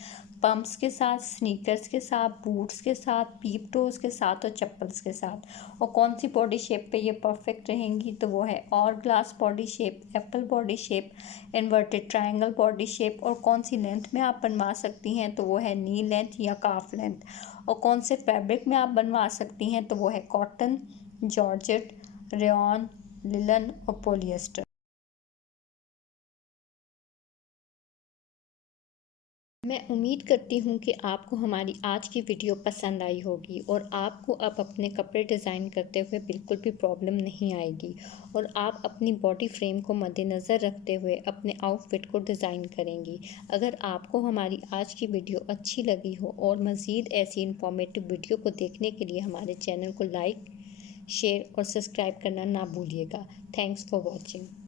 पम्प्स के साथ, स्नीकर्स के साथ, बूट्स के साथ, पीप टोज के साथ और चप्पल्स के साथ। और कौन सी बॉडी शेप पे ये परफेक्ट रहेंगी, तो वो है और glass body shape, apple body shape, inverted triangle body shape. और कौन सी लेंथ में आप बनवा सकती हैं, तो वो है नी लेंथ या काफ लेंथ। और कौन से फैब्रिक में आप बनवा सकती हैं, तो वो है कॉटन, जॉर्जेट, रेयॉन, लिलन और पॉलिएस्टर। मैं उम्मीद करती हूँ कि आपको हमारी आज की वीडियो पसंद आई होगी और आपको अब अपने कपड़े डिज़ाइन करते हुए बिल्कुल भी प्रॉब्लम नहीं आएगी और आप अपनी बॉडी फ्रेम को मद्देनज़र रखते हुए अपने आउटफिट को डिज़ाइन करेंगी। अगर आपको हमारी आज की वीडियो अच्छी लगी हो और मज़ीद ऐसी इंफॉर्मेटिव वीडियो को देखने के लिए हमारे चैनल को लाइक, शेयर और सब्सक्राइब करना ना भूलिएगा। Thanks for watching.